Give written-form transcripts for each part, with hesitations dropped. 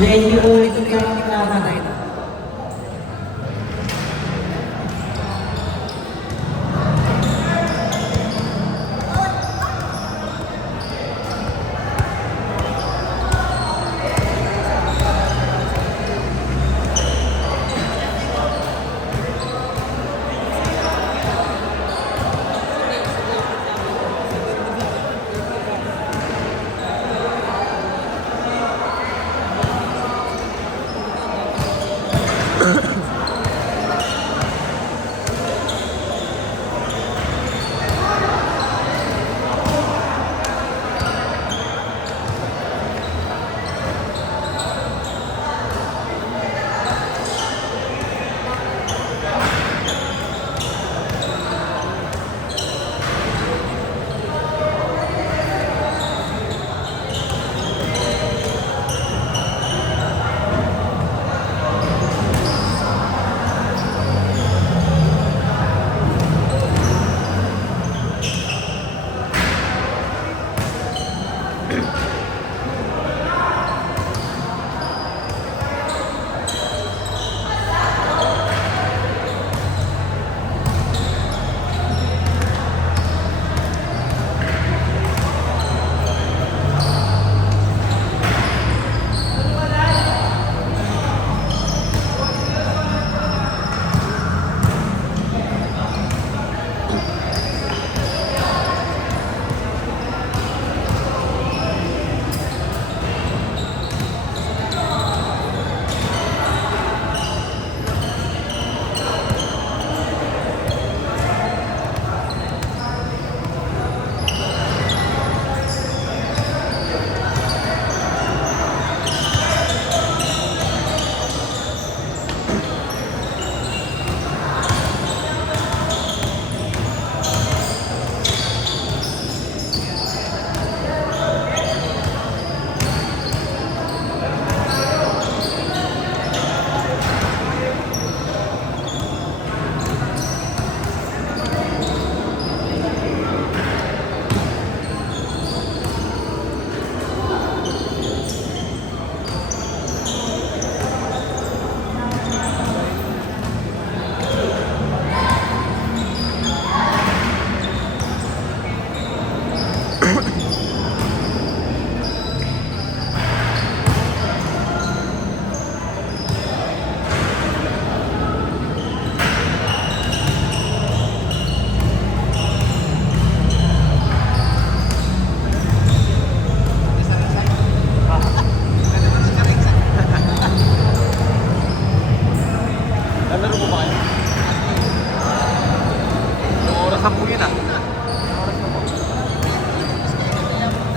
Medyo ulit-ulit ang laban.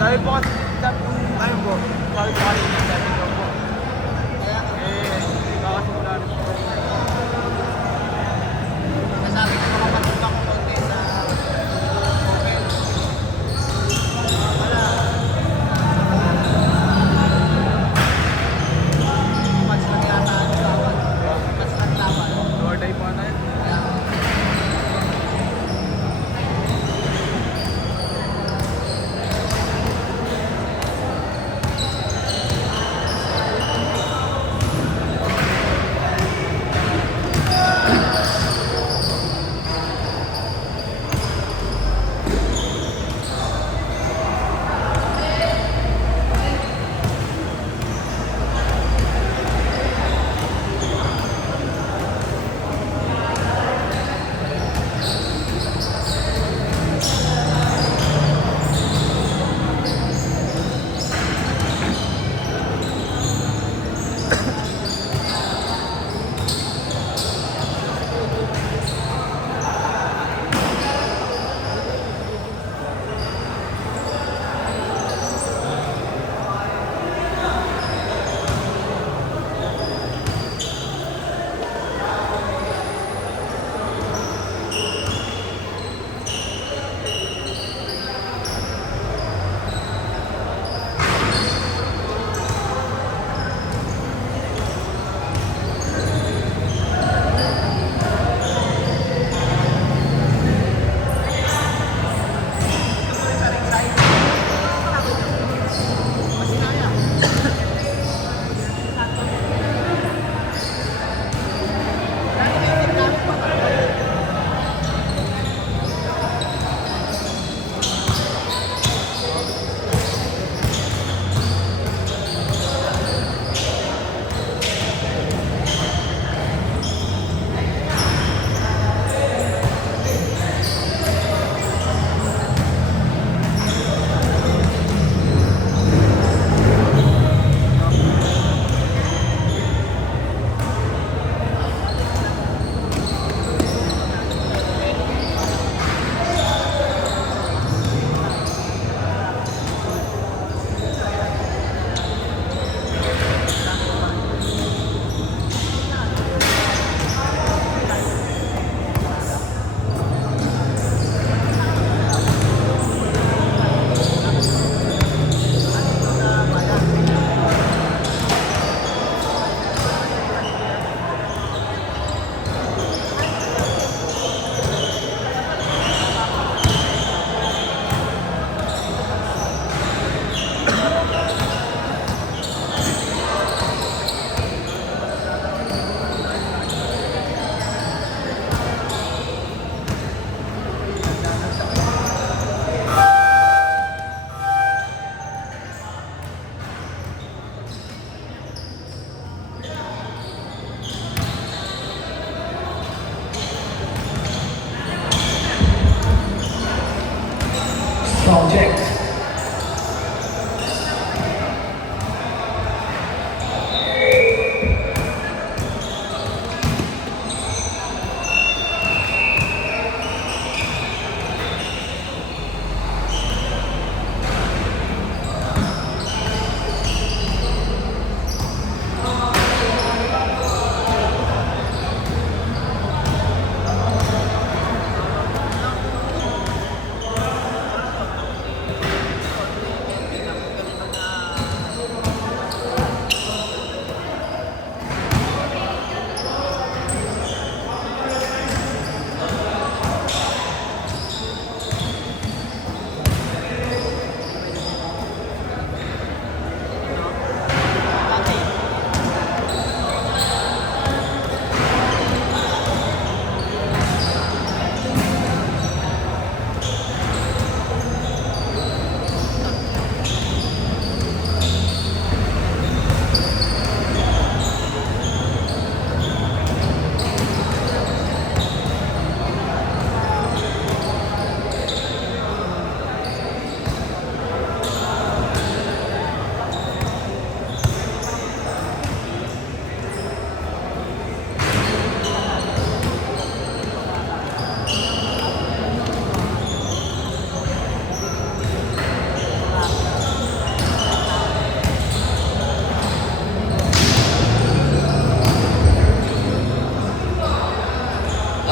Sabi po kasi, ayun po, sabi po kanina, sabi ko po. Kakasimula rin po. Nasabi ko makapatuta ko konti sa open. Wala. Match lang yata ang lawan. Match lang lawan. Lord ay po na yun.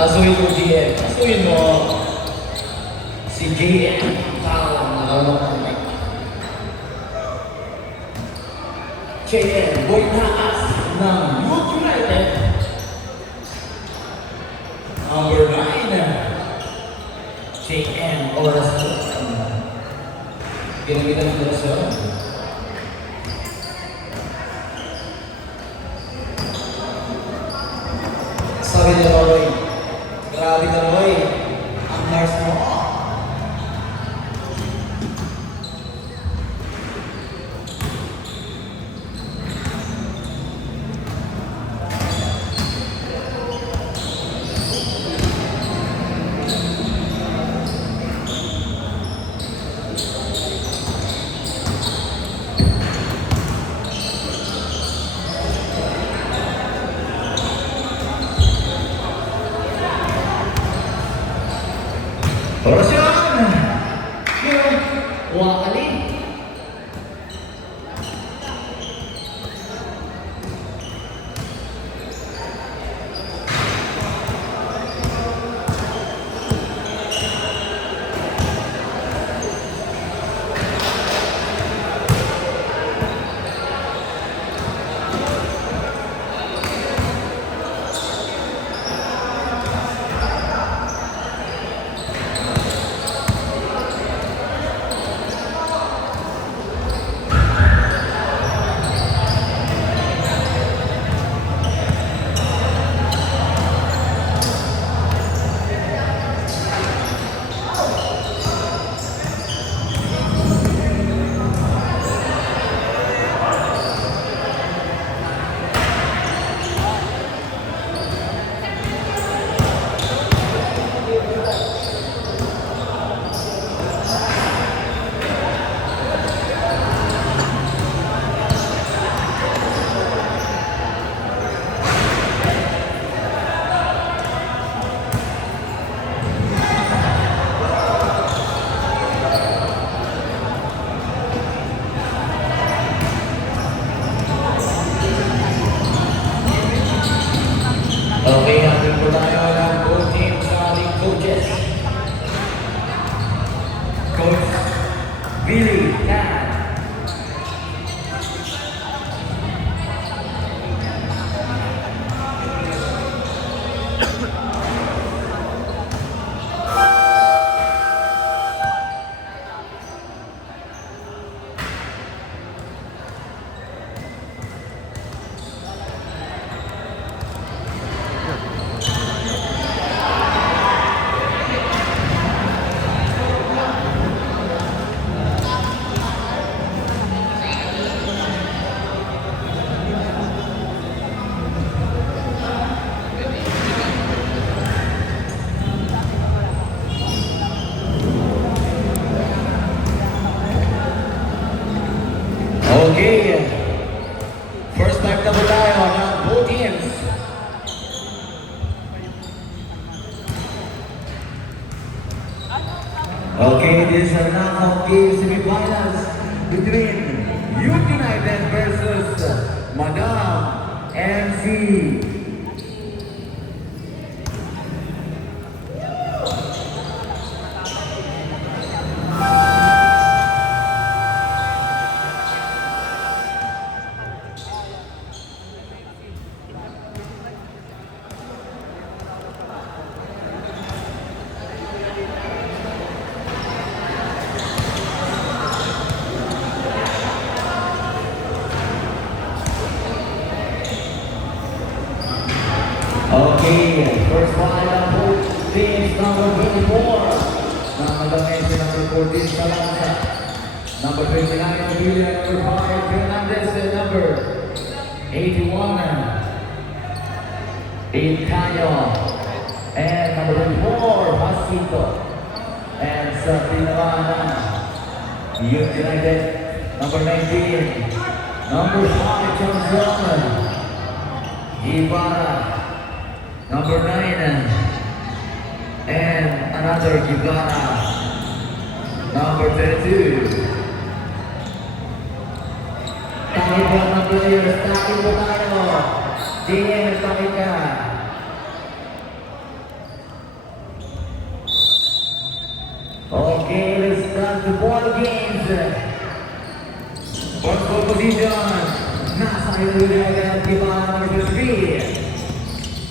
Asuhin mo, GM. Asuhin mo. Si GM. Tao ang nakalaman. JM, boy taas ng Youth United. Number 9. JM Orason. Ginamitan ng Orason. Sabi ni Roy, grabe ka Roy, ang nurse mo. Orasyon! Wakali. Okay, atin po tayo ng both teams sa ating coaches. Coach Billy Tan. Okay. First time na po tayo ng both teams. Okay, this is our knockout game semifinals between Youth United versus Madam MC. Okay, first one of both teams, number 24. Number 14, Salanza. Number 29, Julia. Number 5, Fernandez. And number 81, Incayo. And number 24, Pasito. And sa pinaka Youth United, number 19, number 5, Johnson. Ibarra. Number 9, and another Gibana. Number 32. Takip po ng players, takip po tayo. JM, takip ka. Philippines. First ball position. Nasa Iloilo again. Gibara number 3.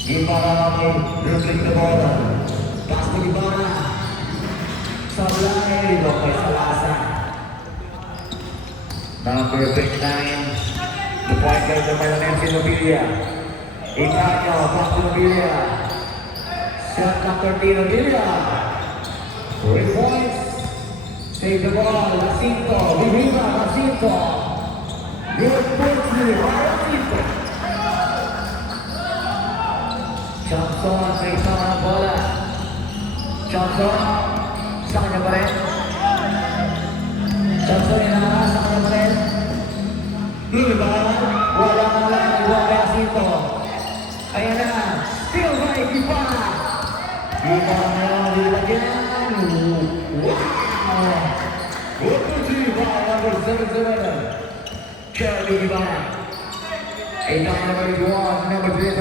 Gibara dribbling the ball. Pass to Gibara. Sablay. Okay, Salasa. Number 29. The point guard of Maynilad Nobilia. Itanyo. Back to Nobilia. Shot number 13 Nobilia. 3 points. Save the ball. Jacinto. Viviva. Jacinto. Good points here. Jacinto. Johnson. May sama ng bola. Johnson. Sa kanya pa rin. Johnson inaangas. Sa kanya pa rin. Rebound. Wala na lang. Iwan kay Jacinto. Ayan na. Still by Gibara. Gibara na lang. Dilagyan. Wow! What to do by number 77? Jeremy Gibara. A number 1, number 39.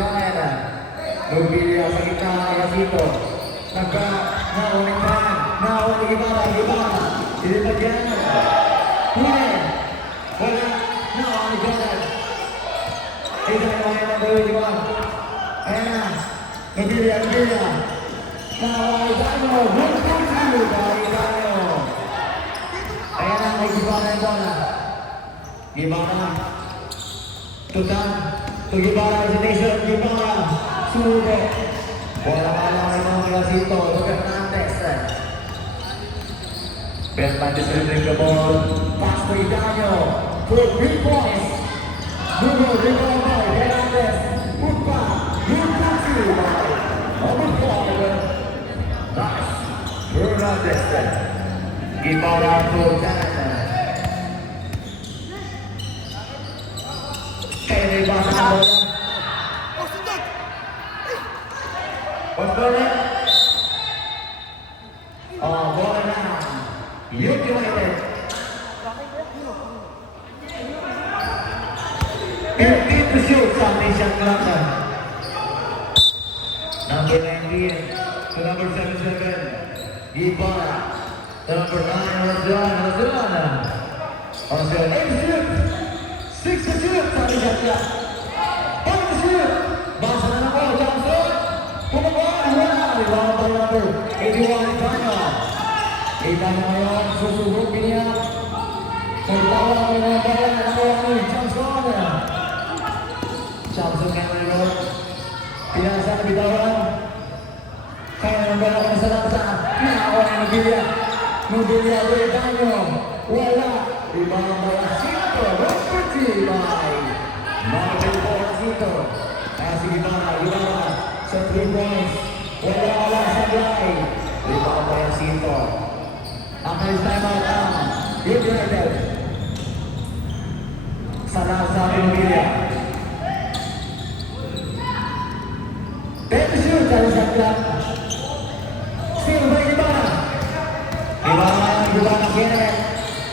Nobilia sa gitna kay Jacinto. Naunitan. Nauni Gibara. Gibara. Dilagyan. Huli. Wala. Nauni Gibara. Ito na number 21. Ayan na. Nobilia. Now, Itanyo, good control by Itanyo. Ayan ang may Gibara yung bola. Gibara. Tutan. To Gibara hesitation. Gibara. Subo. Bola pala kay mga Jacinto. To Fernandez. Fernandez dribbling the ball. Pass to Itanyo. For 3 points. Google, rebound by Fernandez. Good pass. Good control by number 4. Nice. Fernandez. Gibara to Canada. Kaya ba sa bola? What's going on? Oh, bola na. Youth United. 15 to shoot sa Nation Club. Number 19. To number 77, Gibara. To number 9, Roslan. Roslan, 8 to shoot. 6 to shoot. Sabi siya siya. 5 to shoot. Basa na ng ball. Johnson. Pumabal. Wala. Rebound by number 81, Itanyo. Itanyo ngayon. Susubok niya. Nagtawa ko yung mga bala. Nakuha ni Johnson. Johnson ngayon. Pinasa na bitawan. Kaya ng bola ko sa lansa. Nakakuha na Nobilia. Nobilia to Itanyo. Wala. Rebound by Jacinto. Roberti by number 4 Jacinto. Kaya si Gibara. Gibara sa 3 points. Wala sa Blay. Rebound by Jacinto. After his time out now. Youth United. Sa lansa ni Nobilia. 10 to shoot. Kaya sa club. Still by Gibara. Gibara Kenneth.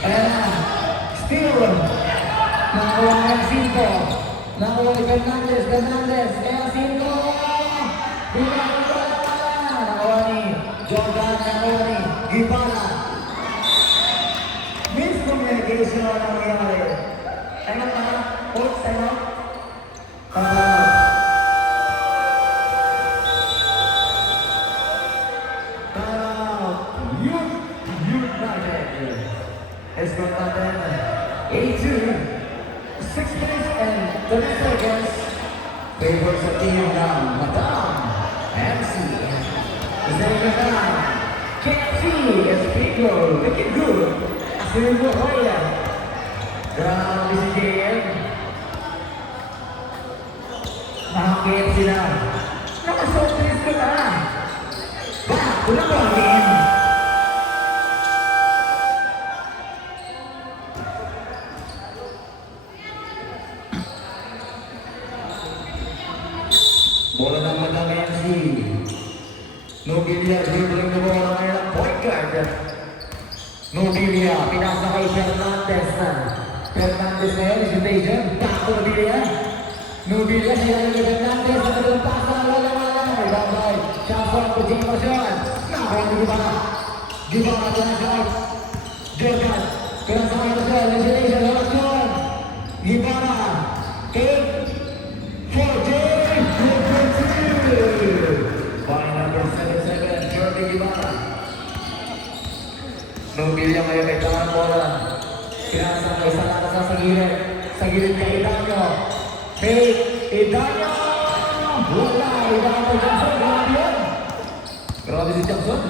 Ayan na. Still. Nakakuha ng Jacinto. Nakakuha ni Fernandez. Kaya Jacinto. Gibara. Nakakuha ni Jordan. Nakakuha ni Gibara. Miscommunication ang nangyari. Ano pa? Coach, ano? Escort natin 82, 6 minutes and 30 seconds. Favors sa team ng Madam MC. Isang na KFC, Espigo, looking good. Asin mo Hoya. Grabe si JM. Mga-KFC na. Naka-showcase ko na. Back to the ball game. Bola ng Madam MC. Nobilia dribbling the ball ng kanilang point guard. Nobilia, pinasa kay Fernandez. Fernandez na yun, hesitation. Back to Nobilia. Nobilia, siya ng Fernandez. Sa kanilang pasa, wala. Ibabay, Johnson, continuation. Nakakuha ni Gibara. Gibara to na shot. Jordan. Pinasama ko siya, legislation, Loracon, Gibana, Kate, 4J, number 2. By number 77, Jordi Gibana. Lumilya ngayon ay tangan bola. Pinasama ko isa lang sa gilid kay Idanyo. Kate, Idanyo! Wala, Idanyo Jackson, grabe yun. Grabe si Jackson.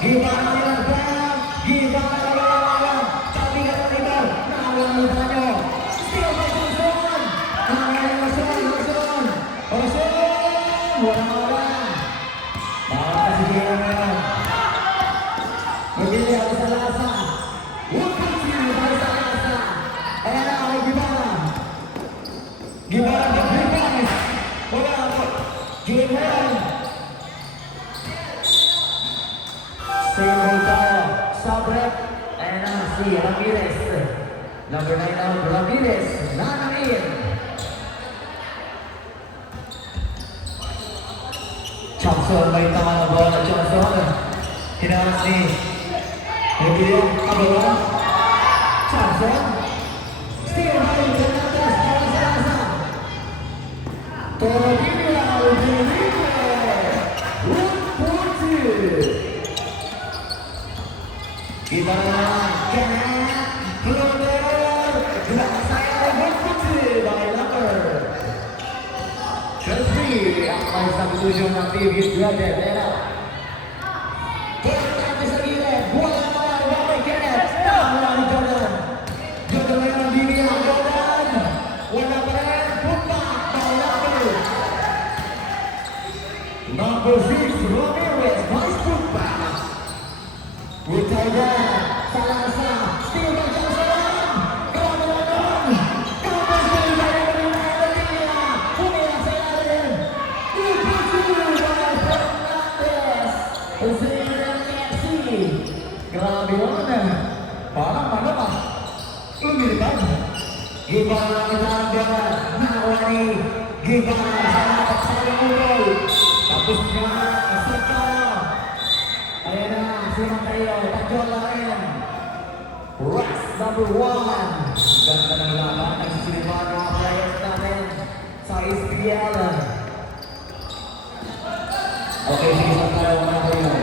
Gibana nilang bang, Gibana nilang sabi ka ng iba, nawalan mo tayo. Still by Jackson. Nawalan mo siya, Jackson. Wala. Bawal ka si Gibana ngayon. Magili ako sa lasa. Huwag ka sino tayo sa lasa. Ayan na ako, Gibana. Gibana, Gibana. Wala ako. Gibana. Stable tayo. Sabrek. Ayan na si Ramirez. Number 9 out, Ramirez. Nanangin. Johnson, may tama na bola. Johnson. Hinaras ni Emilio Cabral. Johnson. Steal by Fernandez. Para sa lasa. Torobilla. Kita naman, Kenneth Clover, nakasaya ng Woodford by number 13. Ang may substitution ng TV Dreaded. Pero, Kenneth natin sa gilid, wala kay Kenneth. Wala ni Jordan. Jordan na yung bibig ng Jordan. Wala pa rin, punta by number 6, Ramirez, nice putback. With Tiger, Salasa, still by Johnson. Grabe na naman. Kapag still by Manila. Pumila sa ilalim. Ipusul by Fernandez. Jose FC. Grabe naman. Parang manama. Lumilipad. Gibana na kita ang Nawani. Gibana sa ulol. Tapos niya, asita. Ayan na, silang tayo, Tajola rin. Ras number 1. Ganda ng laban, nagsisilipan ng mga players natin sa SPL. Okay, silang tayo, mga tayo.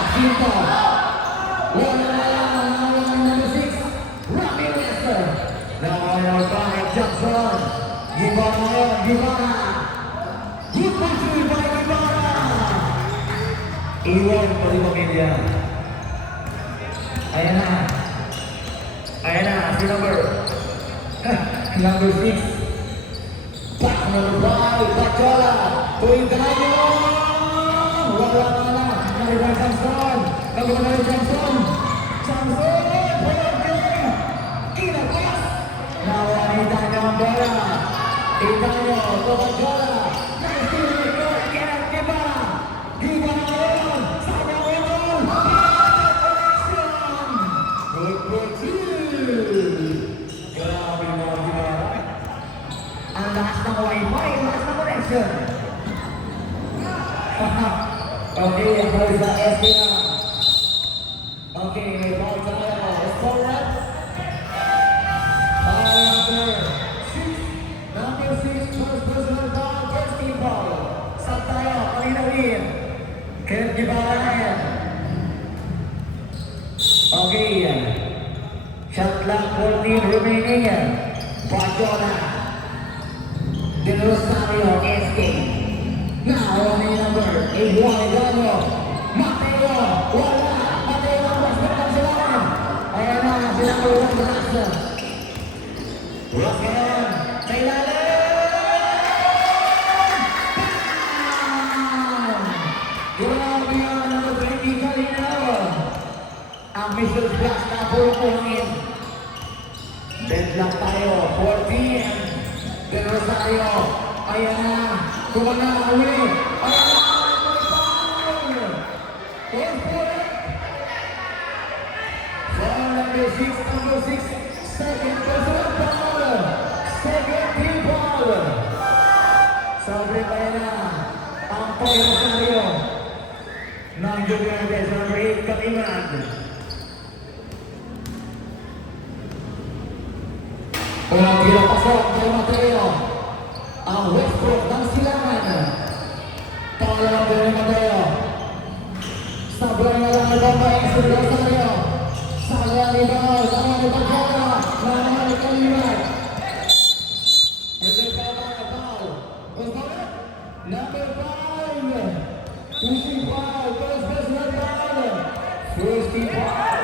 Akita. Wala na lang, nawalan number 6. Ramirez. Nawalan by Jackson. Gibana yun, Gibana. Good control by Gibana. Iwan pa rin pamilya. Ayan na, si number 6. Back number 5, Tajola. Tuwing tayo. Wala na. Nariban Johnson. Nagulong Johnson. Kinapas. Nawalan Idanyo ang bola. Idanyo, Tajola. Nice to meet you. Gibana. Gibana ngayon. Sana ngayon. Good. Grabe mga Gibana. Ang lakas ng wifi, ang lakas ng connection. Okay, ang ball sa SK na. Okay, may ball tayo. Score up. Number 6, first personal foul, first team ball. Sab tayo, palinawin. Kenneth Gibana yan. Okay. Shot clock 14 remaining. Bajola. Del Rosario, SK. Now on the number 8, Juanidano. Mateo, wala. Mateo ang prospect ng silangan. Ayan na, sila ko yung Rasa. Ulas ngayon, sa ilalim. Bam! Grabe yan, number 20 Kalinaw. Ang missile blast na pulpungin. Deadlock tayo, 14. Del Rosario, ayan na. Kumana na uli. Ayan na, may foul. Foul for it. Foul number 6, second personal foul. Second team foul. Sobre pa yan na. Ang Poy Rosario. Ng Junior Des, number 8, Katingan. Pagkakira pasok kay Mateo. Ang Westbrook ng silangan. Pangalan ko ni Mateo. Sablay na lang ang babay sa Rosario. Sa kanyang ibang ang ipagkaka na naman ay kaliwan. Ito pa tayo, Paul. Number 5. Pushing foul. First personal foul. First team foul.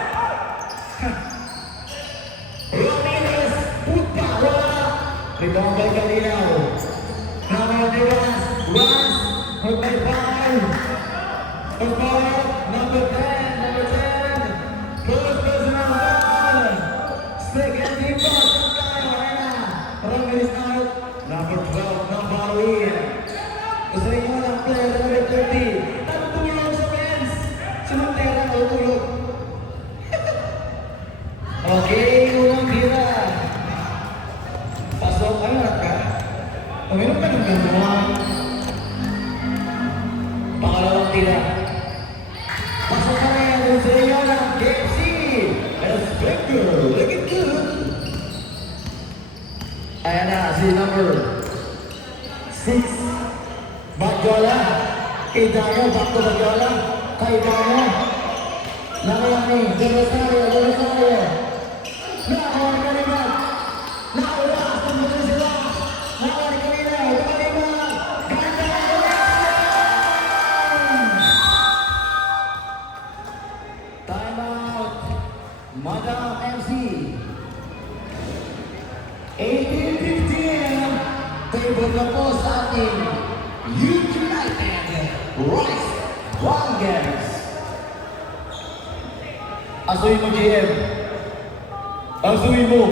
Ramirez, puta, wala. Rebound by Galinaw. Number 1, Ras, number 5. Number 10, number 10. First personal foul. Second team foul. Ramirez out. Number 12, no foul in. Gusto rin mo lang player na number 30. Natutulog sa fence. Sumantera, natutulog. Okay, unang tira. Pasok, ay harap ka. Meron ka ng gano'n. Pangalawang tira. Pasok ka rin, doon sa inyo ng KFC. Spectre, look at good. Ayan na, si number 6. Bagyola. Kay Daniel, back to Bagyola. Kay Daniel. Nakayani, De Rosario. Nakawari ka naman. Nakaulas ng mga sila. Nakawari ka nila. Nakaliman. Ganda! Time out. Madam MC. 18-15. Table na po sa ating United Rice Wangers. Asuhin mo, GM. Asuhin mo.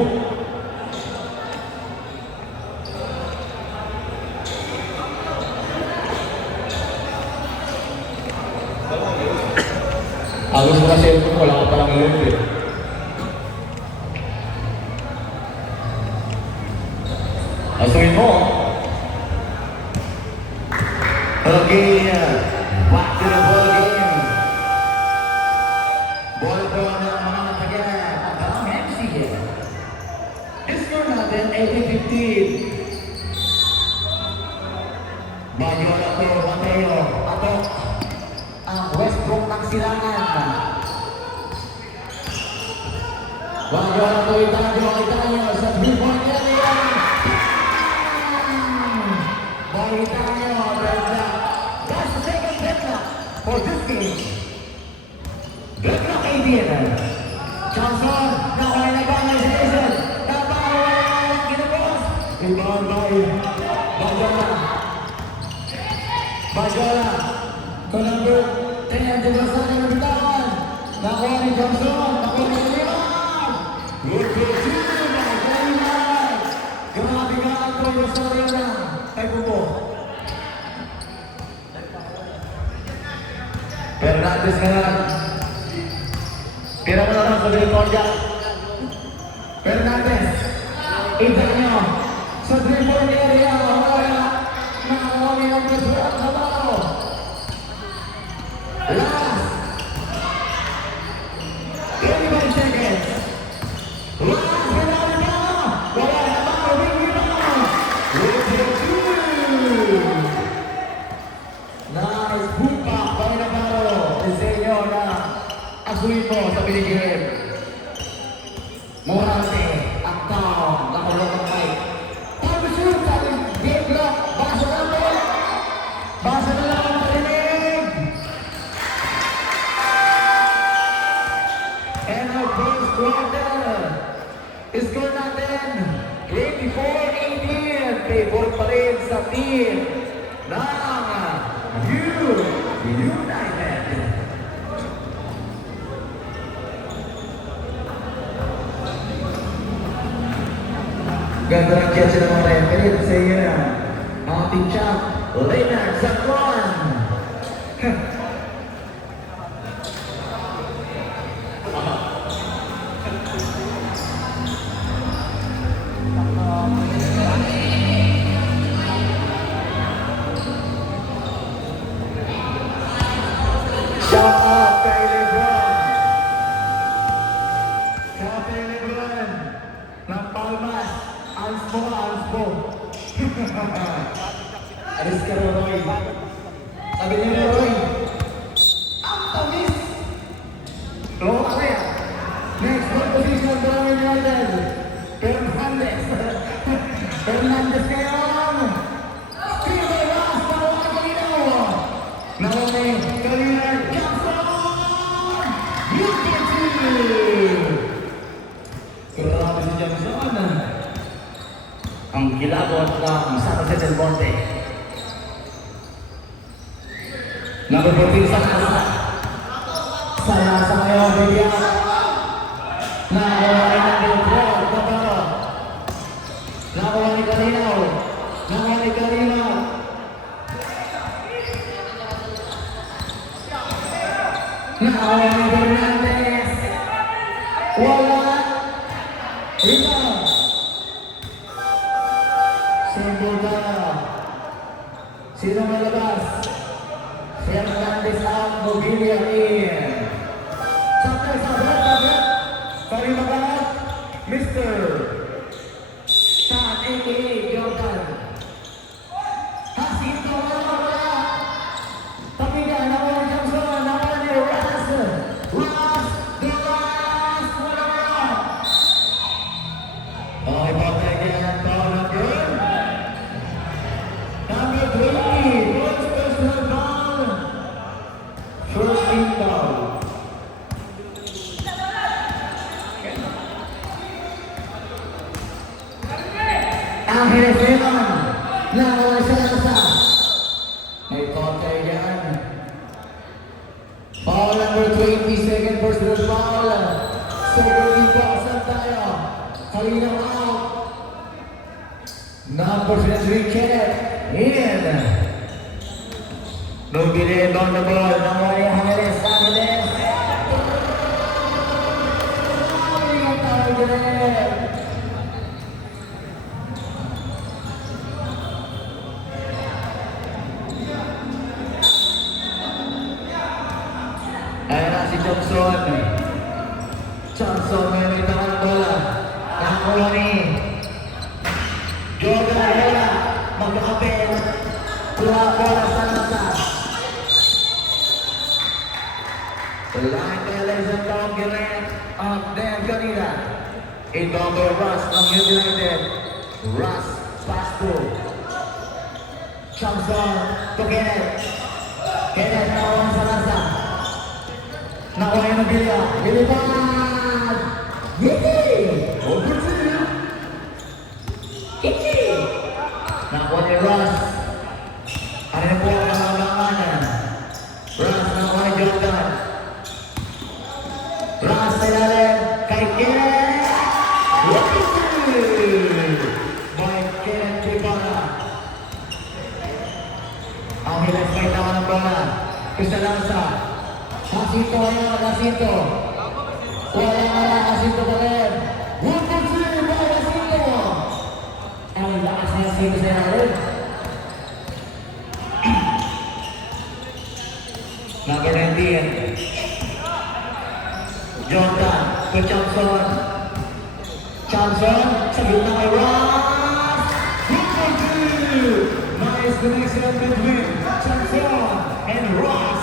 Agos mo na cellphone, wala ka palang ilong eh. Asuhin mo. Okay, back to the ball game. Ball po ng mga taga Madam MC. Score natin 18-15. Bagyola to, Mateo. Atok ang Westbrook ng silangan. Bagyola to, Itanyo sa 3-point area. Itanyo, that's the second deadlock for this game. Deadlock 18. Johnson, nakawala na ba ang station? Napakawala na ang kinabos. Rebound by Bagyola. To number 10, De Rosario na bitawan. Nakuha ni Johnson. Nakuha ni Kaliman. Good for two. Kaliman. Grabe ka ang De Rosario na. Ay bubo. Fernandez na lang. Tira mo na lang sa California. Fernandez. Itanyo. Sa 3-point area. Wala. Nakawami ang Westbrook sa balo. Last. 25 seconds. Last. Penalty pa. Wala na ba? Wing pa. Nice hook back by Navarro. Disenyo na asuhin mo sa binigyan. Morante, ang taong nakulong ang mic. Time to shoot sa ating game block. Basa na po. Basa na lang ang marinig. And our first quarter. Score natin 24-18. Favor pa rin sa team ng United. Ganda ng kaya sila mga referee sa iyo na ang ating champ, Leonard Zacron. Shout out kay Lebron. Shout out kay Lebron ng Palmas. Malabo. Alis ka ro, Roy. Sabi niya, Roy, ang tamis! Oo, kaya. Next, one position, Brahman United. Fernandez. Fernandez ngayon. Steve Ross, Paolo Aquilino. Naomi, Karina Jackson. UKT. Grabe si Jackson. Ang kilabot ng San Jose del Monte. Number 14 sa kasa. Sa ngayon, bigyan. Nakuha ni number 4, Kabaro. Nakuha ni Kalinaw. Nakuha ni Kalinaw. Nakuha ni Fernandez. Wala. Ito. Sembol ka. Sino malabas? Fernandez out, Mobilia in. Sampai sa berat. Kali makanat, Mr. Tan A.K.A. Jordan. Hasito wala. Tapi dia nawa ni Jackson, nawa ni Ras. Ras, the last wala. Oh, patay dia ball number 3. First personal ball. First team ball. Angeles Raymond, nawala siya ng isa. May konti yan. Foul number 20, second personal foul. Second team foul, saan tayo? Kalinaw out. Number 3, Kenneth, in. Nubili on the ball, nawala ni Angeles. Angeles. Ang target. Ayan na si Johnson. Johnson may tangan bola. Nakakuha ni Jordan bola. Magkakapel. Kuha bola sa nasa. Line violation down Gillette of Dan Ganida. Ito ang Russ ng United. Russ, pass through. Johnson to Kenneth. Kenneth nakuha sa nasa. Nakuha yung Mobilia. Lilipad! Yiki! Over to you. Yiki! Nakuha ni Russ. Ano na po ang nakalangan? Russ nakuha ni Jordan. Russ sa ilalim. Kay Kenneth! Yiki! By Kenneth Tribana. Ang hilas may tawa ng bola. Pisalansa. Jacinto ayan, Jacinto. Wala, Jacinto pa rin. 1-2-3 by Jacinto. Ang lakas ni Jacinto sa ilalim. Number 19. Jordan to Johnson. Johnson sa gitna kay Ross. 1-2. Nice connection between Johnson and Ross.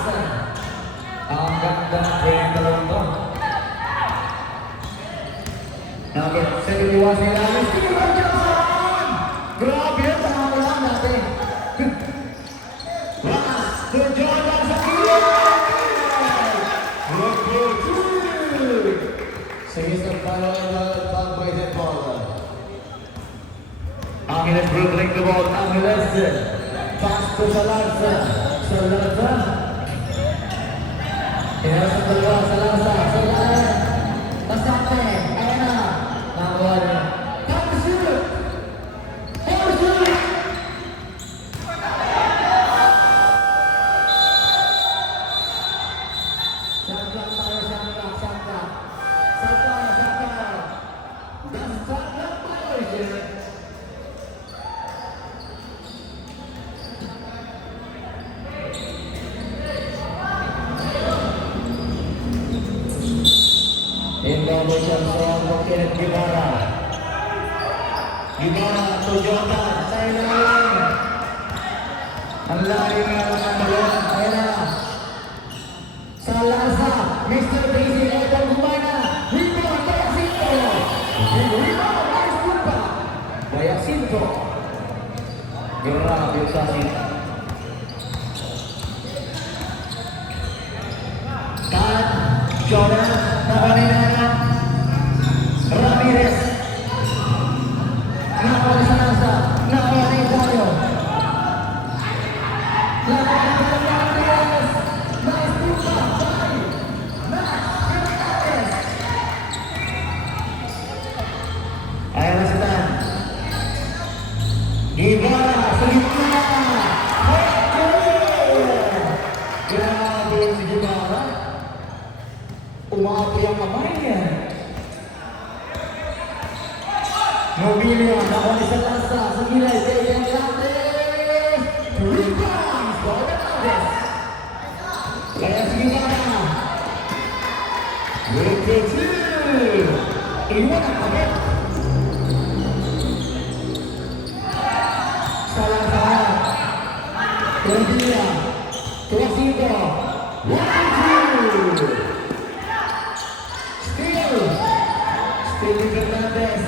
Ang ganda ng training dalawang to. Number 71 sa ilalim. Steven Johnson! Grabe yun, tama lang natin. Ross to Jordan sa kilid! Number 2! Sige sa pag-by ball. Angeles dribbling the ball. Angeles pass to Salanza. Salanza. Kaya sa dalawa, Salanza. Salanza. Masante. Ayan na. Nakuha niya. Time to shoot! Time to shoot! Shot clock tayo, shot clock, shot clock. Shot clock, shot clock. That's shot clock tayo. Inbound Johnson, Kenneth Guevara. Ibarra, Toyota, sa ilalim. Ang lalim nga naman doon. Ayan na. Sa lasa, Mr. Daisy, Edward Gumana. Rebound, Bayasinto. Rebound, nice good pa. Bayasinto. Grabe yung sasin. Tad, Jordan, Tabanina, Ramirez. Nakuha sa lasa, nakuha ni Dario. Nakuha ni Ramirez. Nice good pa. Max Hernandez. Ayan na si Tan. Ibarra sa gitna. Grabe si Ibarra. Umapoy ang kamay niya. Mobilio, nakuha sa lasa. Sa gilay, Dave Hernandez. Rebounds, Hernandez. Kaya si Ibarra. With the two. Iwan ang pagkat. Salazar, Cordilla, Tuasito, 1-2. Still Fernandez.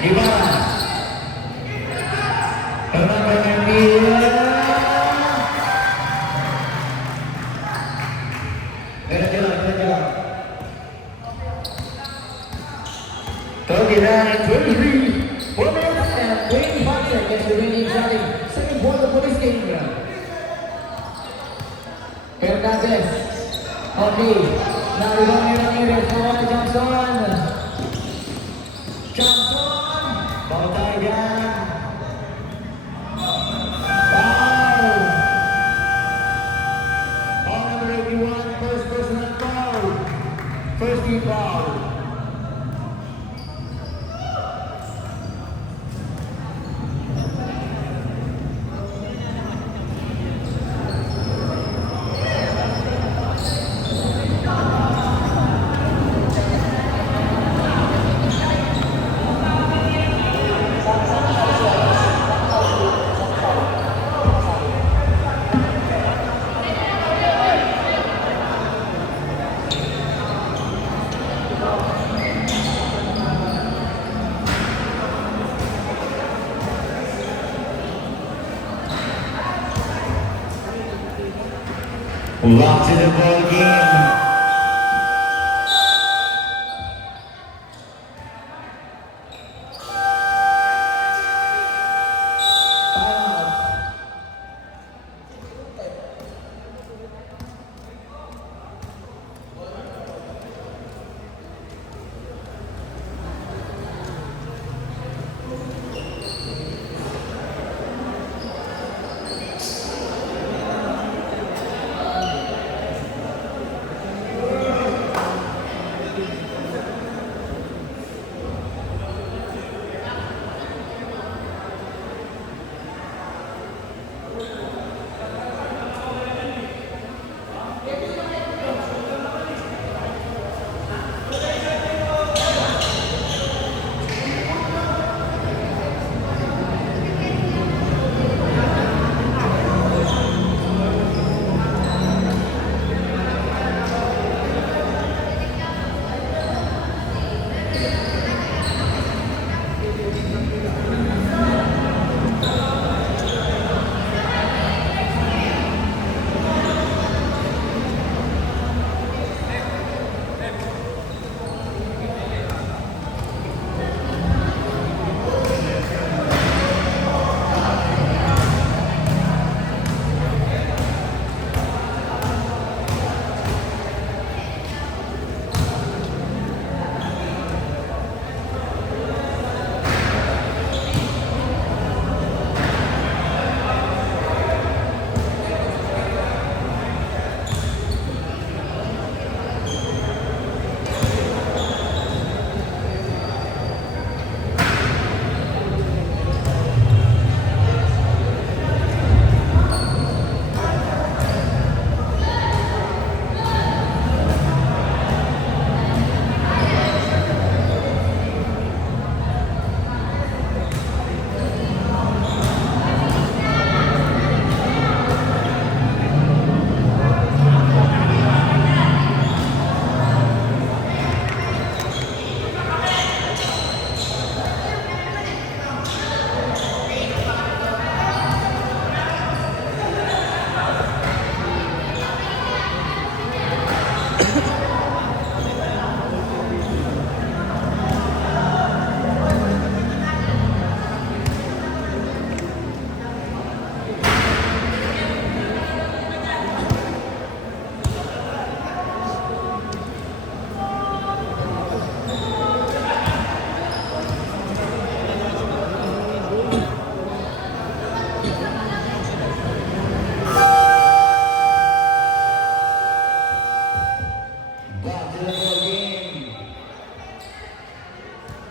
Ibarra. Fernando Mendia. Kira-kira. 39-23. 4 minutes and 25 seconds remaining starting second quarter for this game. Hernandez. Okay. Now rebound ni Ramirez. Nakuha Johnson. Johnson. Bawa tayo dyan. Foul. Foul number 81. First personal foul. First team foul. Locked in the ball game.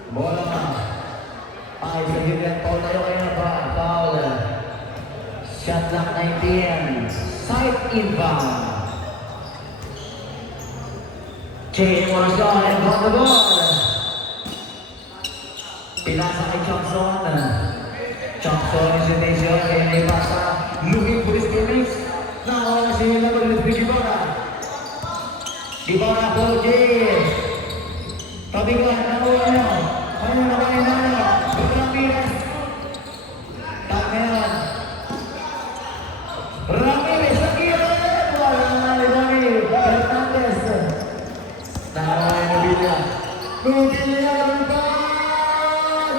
Bola ay sa Julian Paul. Tayo kayo na ba? Paul. Shot clock 19. Side inbound. Jay Morrison and on the ball. Pinasa kay Johnson. Johnson hesitation. Kaya naipasa. Looking for his teammates. Nakawala si number 3 Gibora. Gibora for Jay. Tabigan. Nakuha nyo. Ano na kayo na nyo? Ramirez. Takihan. Ramirez. Takihan. Wala na ni Dami. Hernandez. Nakawala yung Villa. Villa ang ball.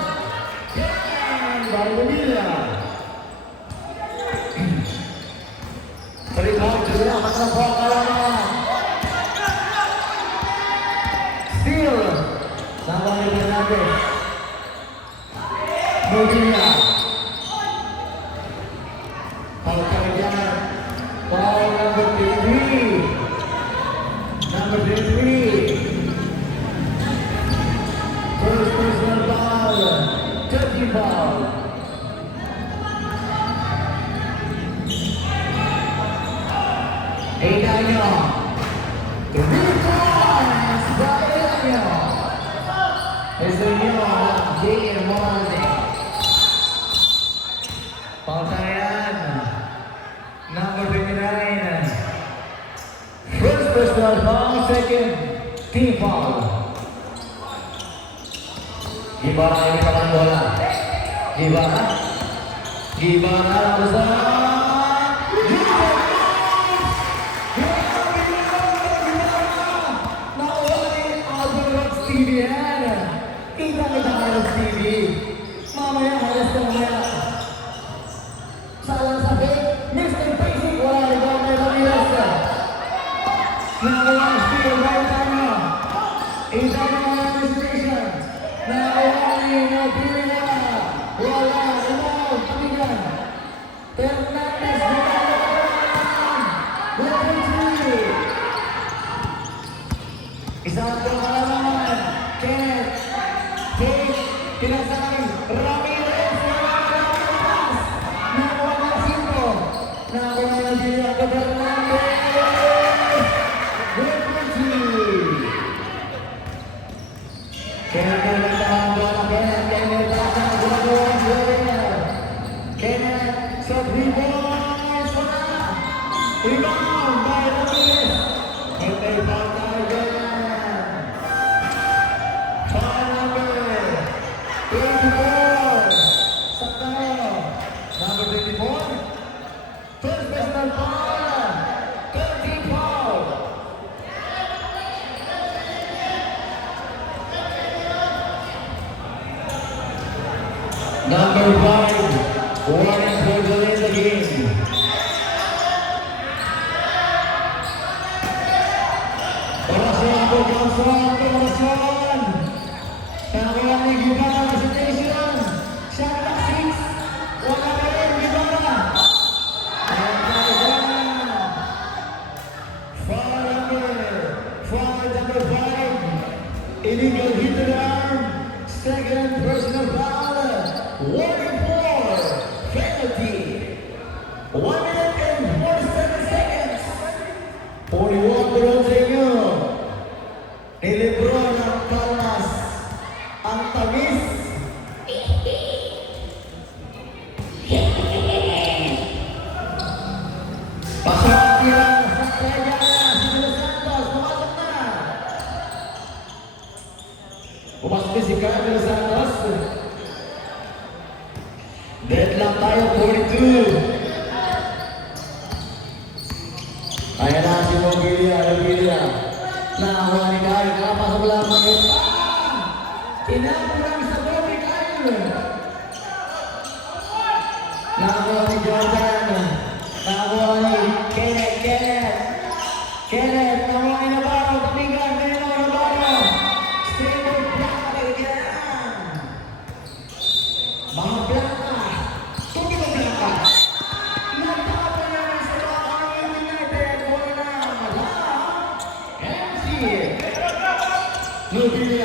Yan. Bago Villa. Terlihat juga masa bakalan. Steal. Sama dengan Hernandez. Villa. Kalau kemudian ball number 3. Number 3. First personal foul. Dirty foul. Edanyo. 3 points by Edanyo. Edanyo at Jay Morande. Pautayan. Number 29. First personal foul, second team foul. Gibara ini kapan bola. Gibara. Gibara besar. Kita harus TV. Mamaya harus mamaya. Salah sampai Mr. Basic wala di bawah Ramirez. Nakuha steal right time. Isang mga station. Nakuha ni Villa. Wala. Inaw. Tabigan. Hernandez. Isang pangalaman. Kenneth. Pinasay, Ramirez, nakuha na 5, nakuha na Villa ke Hernandez, Kenneth nagtahan bola, Kenneth pasang gulagawang Kenneth, Kenneth sa 3 points, rebound by Ramirez, and they found out Kenneth, foul number 24, Saktayo, number 24, first personal foul, 13 foul. Number 5, warning for delay the game. Orasyon for Johnson, Nakuha ni Gibara presentation. Shot clock 6. Wala pa rin Gibara. Foul number 5. Illegal hit to the arm. Second personal foul. Warning for penalty. 1 minute and 47 seconds. 41 turun sa inyo. Ni Lebron ang Palmas. Ang tamis. Pasok tira sa kanya si Los Santos. Pumasok na. Pumasok din si Carlos Santos. Deadlock tayo, 42. Ayan na si Villa. Nakakuha ni Kyle. Nakapasok lamang yun. Inapulang sa Bobby Kyle. Nakakuha ni Jordan. Nakakuha ni Kenneth. Nakuha ni Navarro. Tabigan. Ganyan ako Navarro. Stable block. Kaibigan. Mga blaka. Tubig ang blaka. Nagtapon naman sa mga United. Wala na. MC. Lubili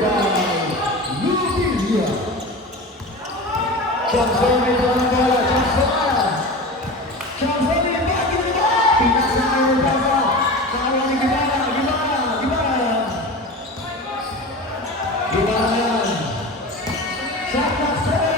by Lubilia. Johnson ito ang bola. Johnson! Johnson yung bagi nila! Pinasa ang bola. Kawan ni Gimana. Gimana. Shot clock 7.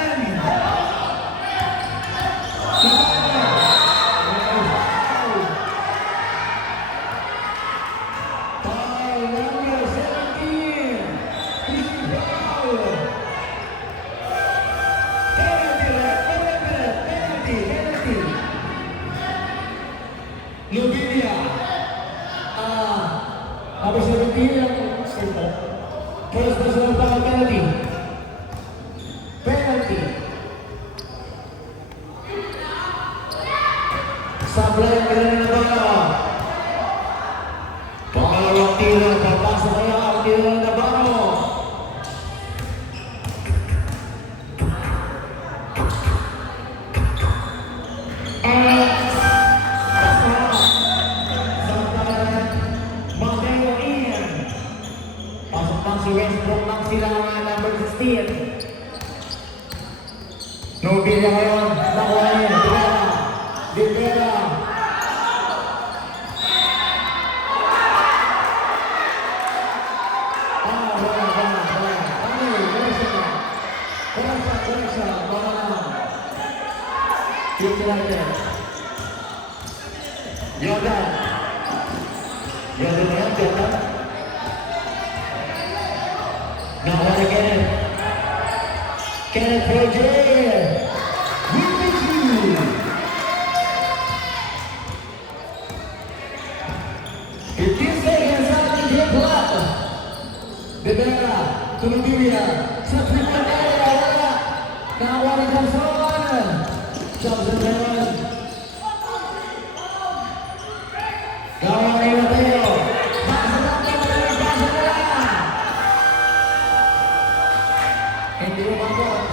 Lubilia. Habis Lubilia first personal foul penalty. Sablay ang kailangan ng bola. Pangalawang tira, papasok kaya ang tira ng Navarro. Si Westbrook lang sila mga number 16. Lubilia ngayon, nakuha niya, Rivera. Wala siya, baka lang. United. Jordan na yan, Jordan. Nakuha na Kenneth Roger. With the two. 15 seconds out of the clock. Rivera, to Lubilia. Sa triple area, wala. Nakuha ni Johnson. Johnson naman. Nakuha ni Mateo. Basa lang. Hindi umabot.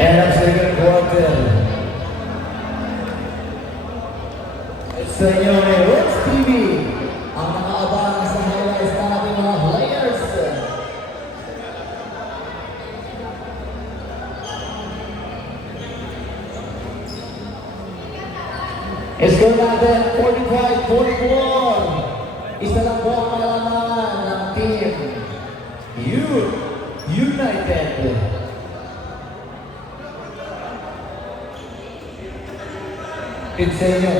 And ang second quarter. Sa inyo ni Roots TV, ang nakaabang sa highlights na ating mga players. Score natin 45-44. Isa lang po ang malalaman ng team United. Insenyo.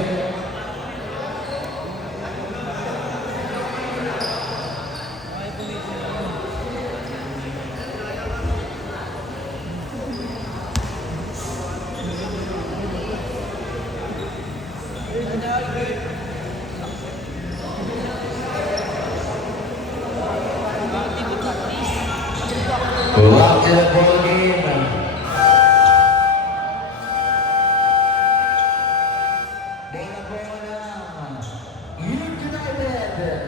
Back to the ball game. United.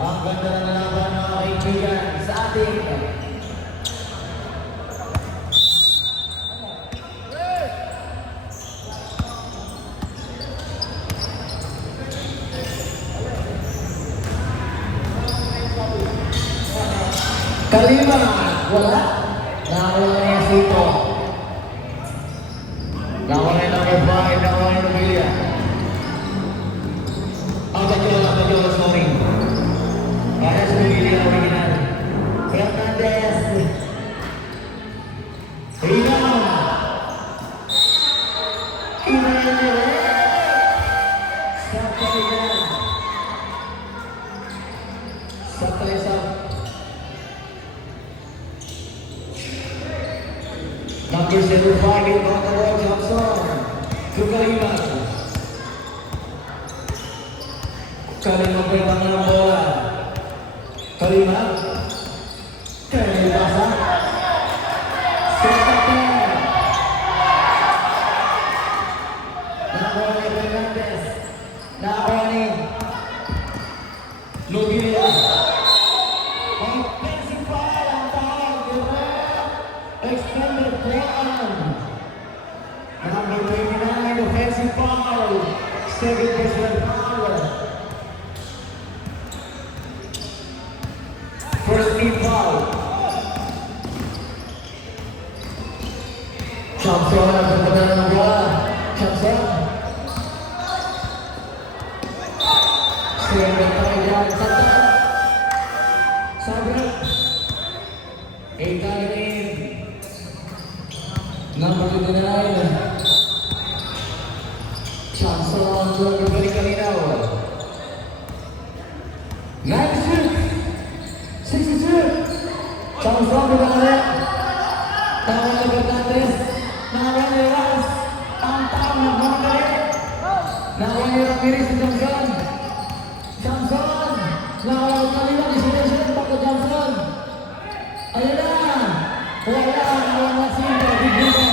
Ang ganda ng laban ng mga kaibigan sa ating Kalima, wala. Nakakuha niya Sito. Nakakuha niya number 5, nakakuha niya Lubilia. Ang Badyola, sorry. Para sa Lubilia, original. Fernandez. Rebound. Kinanere. Sabay sa number 05 in Bangkok, Johnson. To Kalima. Kalima pa yung ng bola. Kalima. Kalima pasa. Setapan. Nakuha ni Fernandez. Nakuha ni Nobila. Offensive foul ang tawag. Extended one. Number 29, offensive foul. Second personal foul. First team foul. Thompson ang pagpapala ng bola. Thompson. Second tayo dyan. Thompson. Sabi. Eight number 29. Thompson. Berbalik kalinaw. 62. Thompson berbalik. Tawag na Fernandez. Nakuha ni Ras. Ang tawag na Fernandez. Nakuha ni Ramirez si Thompson. Thompson. Nakuha ni kanila. Destination. Pako Thompson. Ayan na. Wala. Wala sila. Bigyan.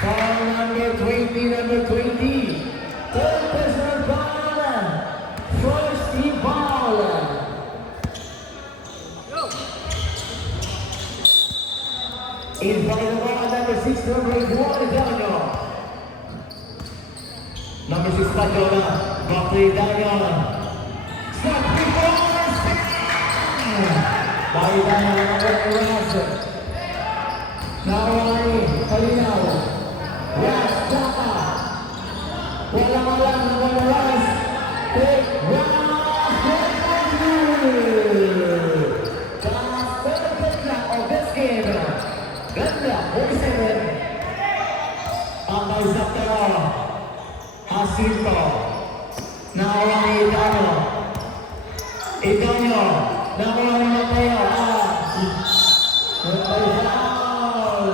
Foul number 20. Third personal foul. First team foul. In front of the ball, number 6, number 1, Daniel. Number 6, Padilla. Back to Daniel. Stop the ball. By Daniel, number 1. Nawali, Kalinaw. Ras, Jaka. Walang-walang, number 1. Take Ras. The third block of this game. Ganda, 47. Ang kaisap na Jacinto. Nakuha ni Idanyo. Nakuha ni Mateo. Foul.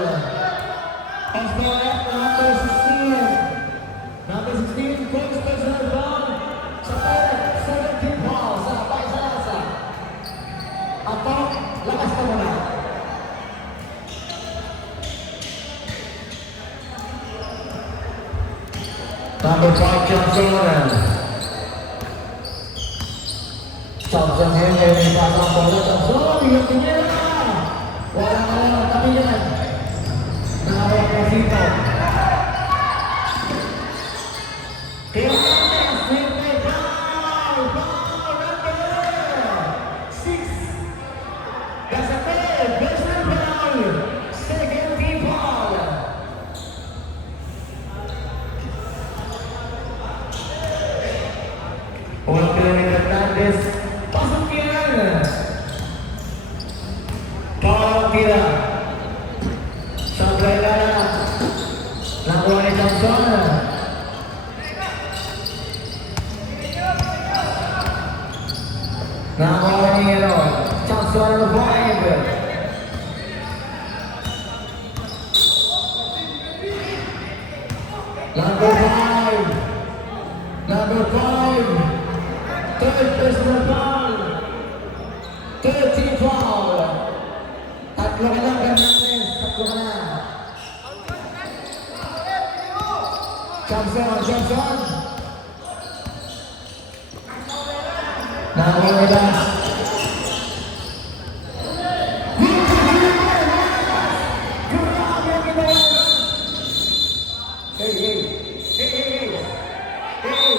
Off the left, number 16. Number 16, first personal foul. Sa third, 17 foul. Sa Paisa. Ato, lakas ka muna. Number 5, Johnson. Johnson Henry, may pasang bola. Johnson, yung tingin na. Walang tapi yan. Nakawag na sito. Kaya foul number 6. That's a third personal foul. Second team foul. Ulang kira ni Fernandez. Pasok yan. Foul tira. Sabay na. Nakuha ni Thompson. Nakuha ni Thompson number 5. Number 5. Third personal foul. 13 foul. Tatlo ka lang, Fernandez. Tatlo ka na. Johnson. Nakuha nila. Grabe ang ginawa. Hey.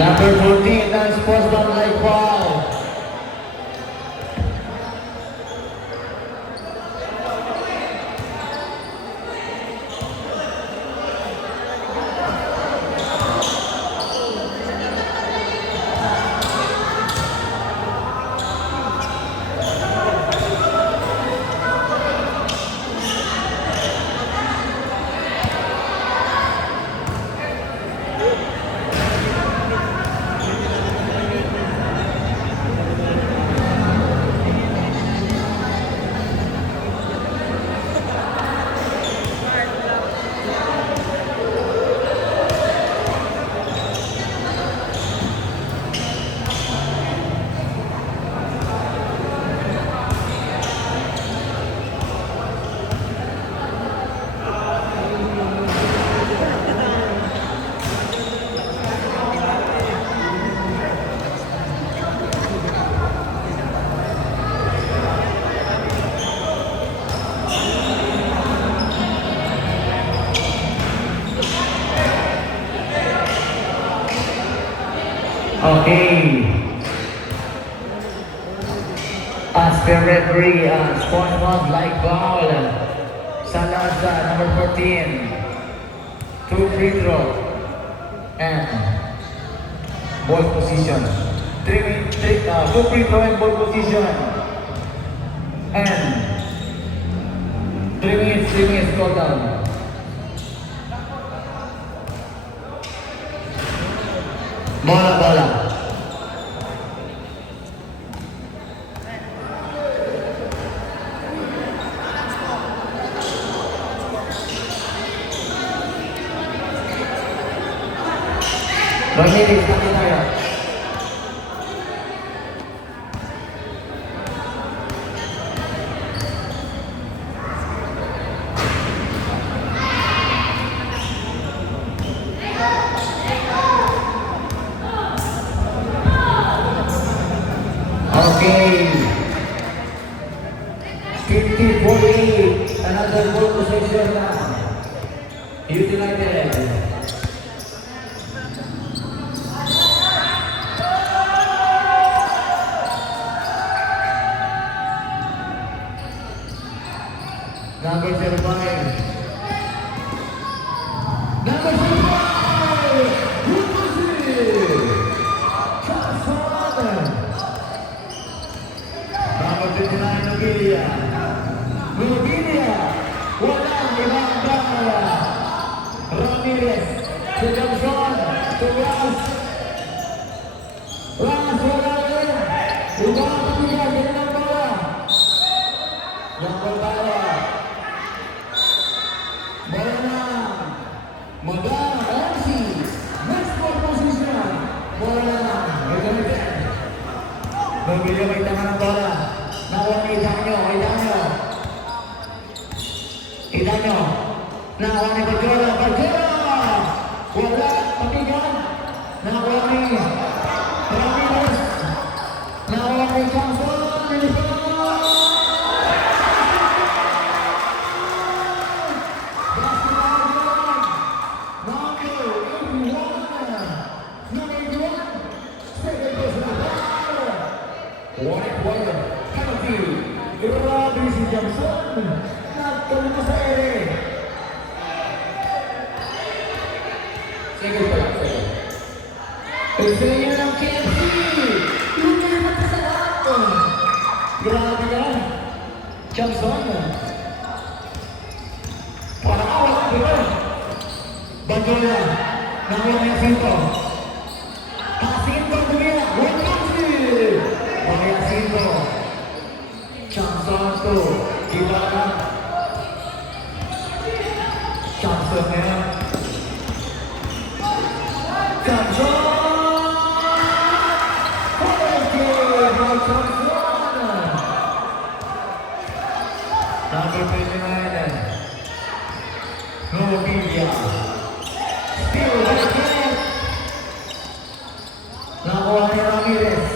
Number 14, non-sportsmanlike foul. Okay. As per referee, sportsman-like foul. Salazar, number 14. 2 free throw. And ball position. 2 free throw and ball position. And 3 minutes total. Bola. Ramirez, kami tayo. Okay. 50-48. Another ball possession now. United. Number 05. Number 05. Number 59, Nobilia. Walang ibang dahil. Ramirez. Si Johnson. Si Ras. Wala rin. Ibang pamilya. Yan ang bola. Yang berbala. Bola. Modal. MC. Next ball position. Bola. United. Nobilia may tama ng bola. Nakuha ni Idanyo. Nakuha ni Bajora. Wala. Patigan. Nakuha ni Ramirez. Nakuha ni Johnson. Grabe si Johnson. Nagkalma sa ere. Sige pala. Isaya ng KFC. Lumipat sa lahat. Grabe yan. Johnson. Para awat dito. Bajola. Nakuha niya Sinto. Sinto kumila. Wala Sinto. Johnson to Gimana. Johnson ya. Johnson. Number 29. Nobilia. Still again. Nakuha ni Ramirez.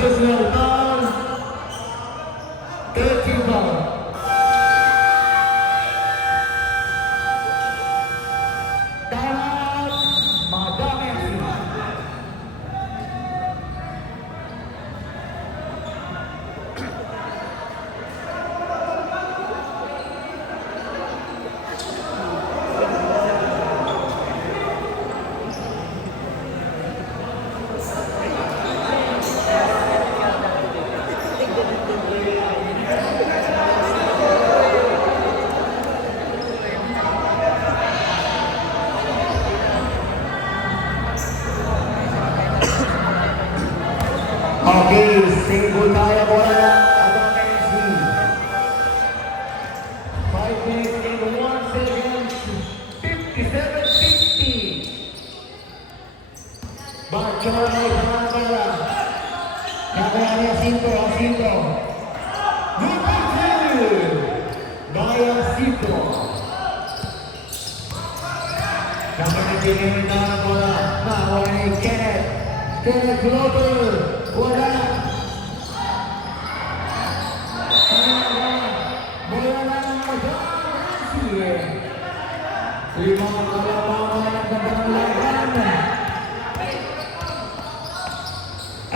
Personal foul, 13 foul. Dapat madami. Okay, single tayo bola abang MC. 5 minutes and 1 seconds. 57-50. Bacara may tangan bola. Nakuha niya Sinto. Good Tito. Number 19 yung na bola. Nakuha ni Kenneth. Kenneth Glover. Wala. Bola na ng Nancy. Limang kalamangan ang gandang laban.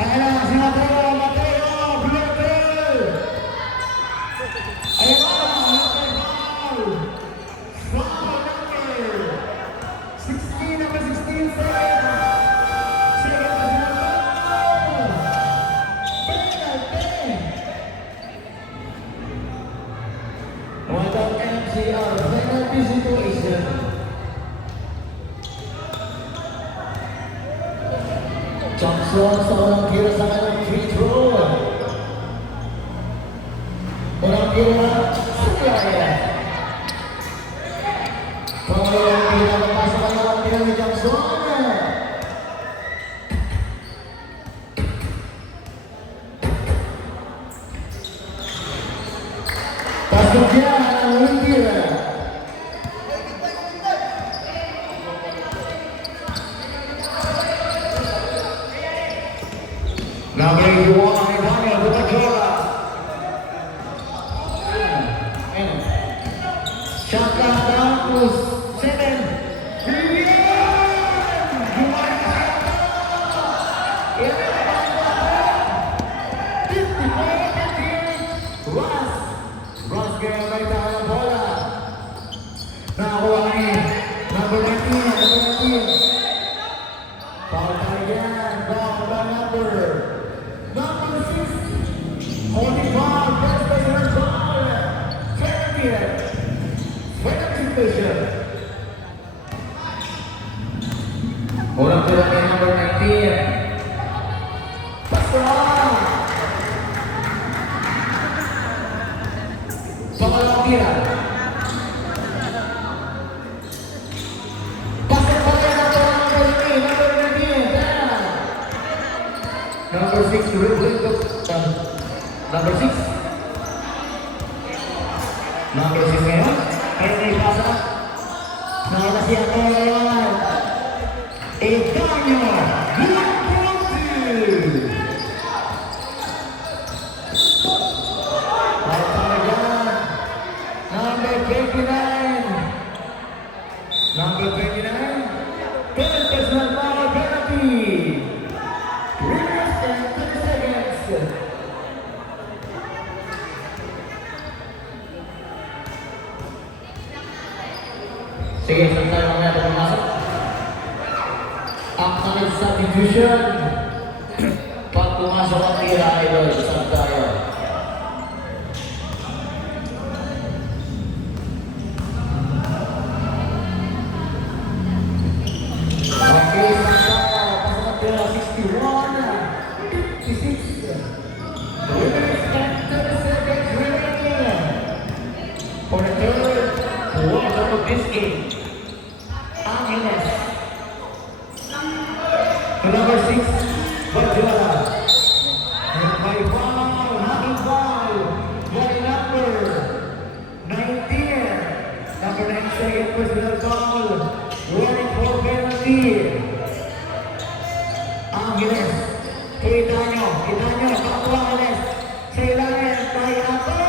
Ayan na, si Mateo Glover. Ayan na, number 16 seconds. Walang MCR, penalty situation. Johnson sa walang tira sa kanyang free throw. Walang tira sa kaya. Walang tira na pasok ang walang tira ni Johnson. Pasok yan ang walang tira. Number 81, Daniel Bukajola. Shaka Campus, 7. Ross kaya may tahan ng bola. Nakakuha ni number 19. Foul tayo yan. Foul by number 6. Only foul. First person foul. 20th. Penalty position. Unang tira kay number 19. Pasok! Pangalawang tira. Pasok pa rin ang number 19. Number 6 to replay. Number 6. Number 6 ngayon. Kaya na ipasa. Nakita siya ko ngayon. Eganyo. Number 29. Number 29. 10 personal foul penalty. 3 minutes and 30 seconds. Sige, saan tayo mamaya ito pumasok? Acknowledge substitution. Pag pumasok ang tira, idol, saan tayo? Okay, saan tayo? Pasok ang tira, 61, 56. 3 minutes and 30 seconds remaining. For the third quarter of this game. Angeles. The number 6, Badjala. And by foul, having foul, by number 19. Number 9, second personal foul. Warning for penalty. Angeles. To Itanyo. Itanyo, back to Angeles. Sa ilalim, kay Ato.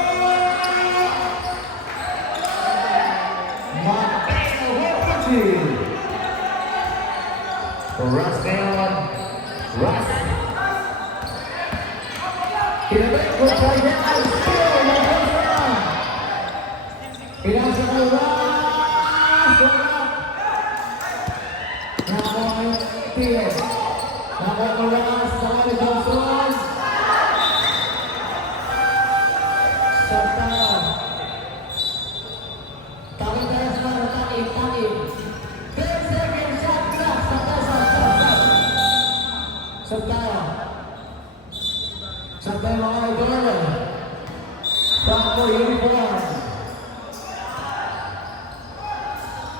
Mateo Wapachi. Russ down. Russ. Kinabay ko sa yan. Still, nag-asa. Pinasa ko Russ. Nakakuha ko yung PS. Nakakuha ko Russ. Nakakuha ni Johnson. Santa. Tarik-tarik sekarang. Tarik. 10 seconds. Shot clock. Santa mga idol. Sampo uniform.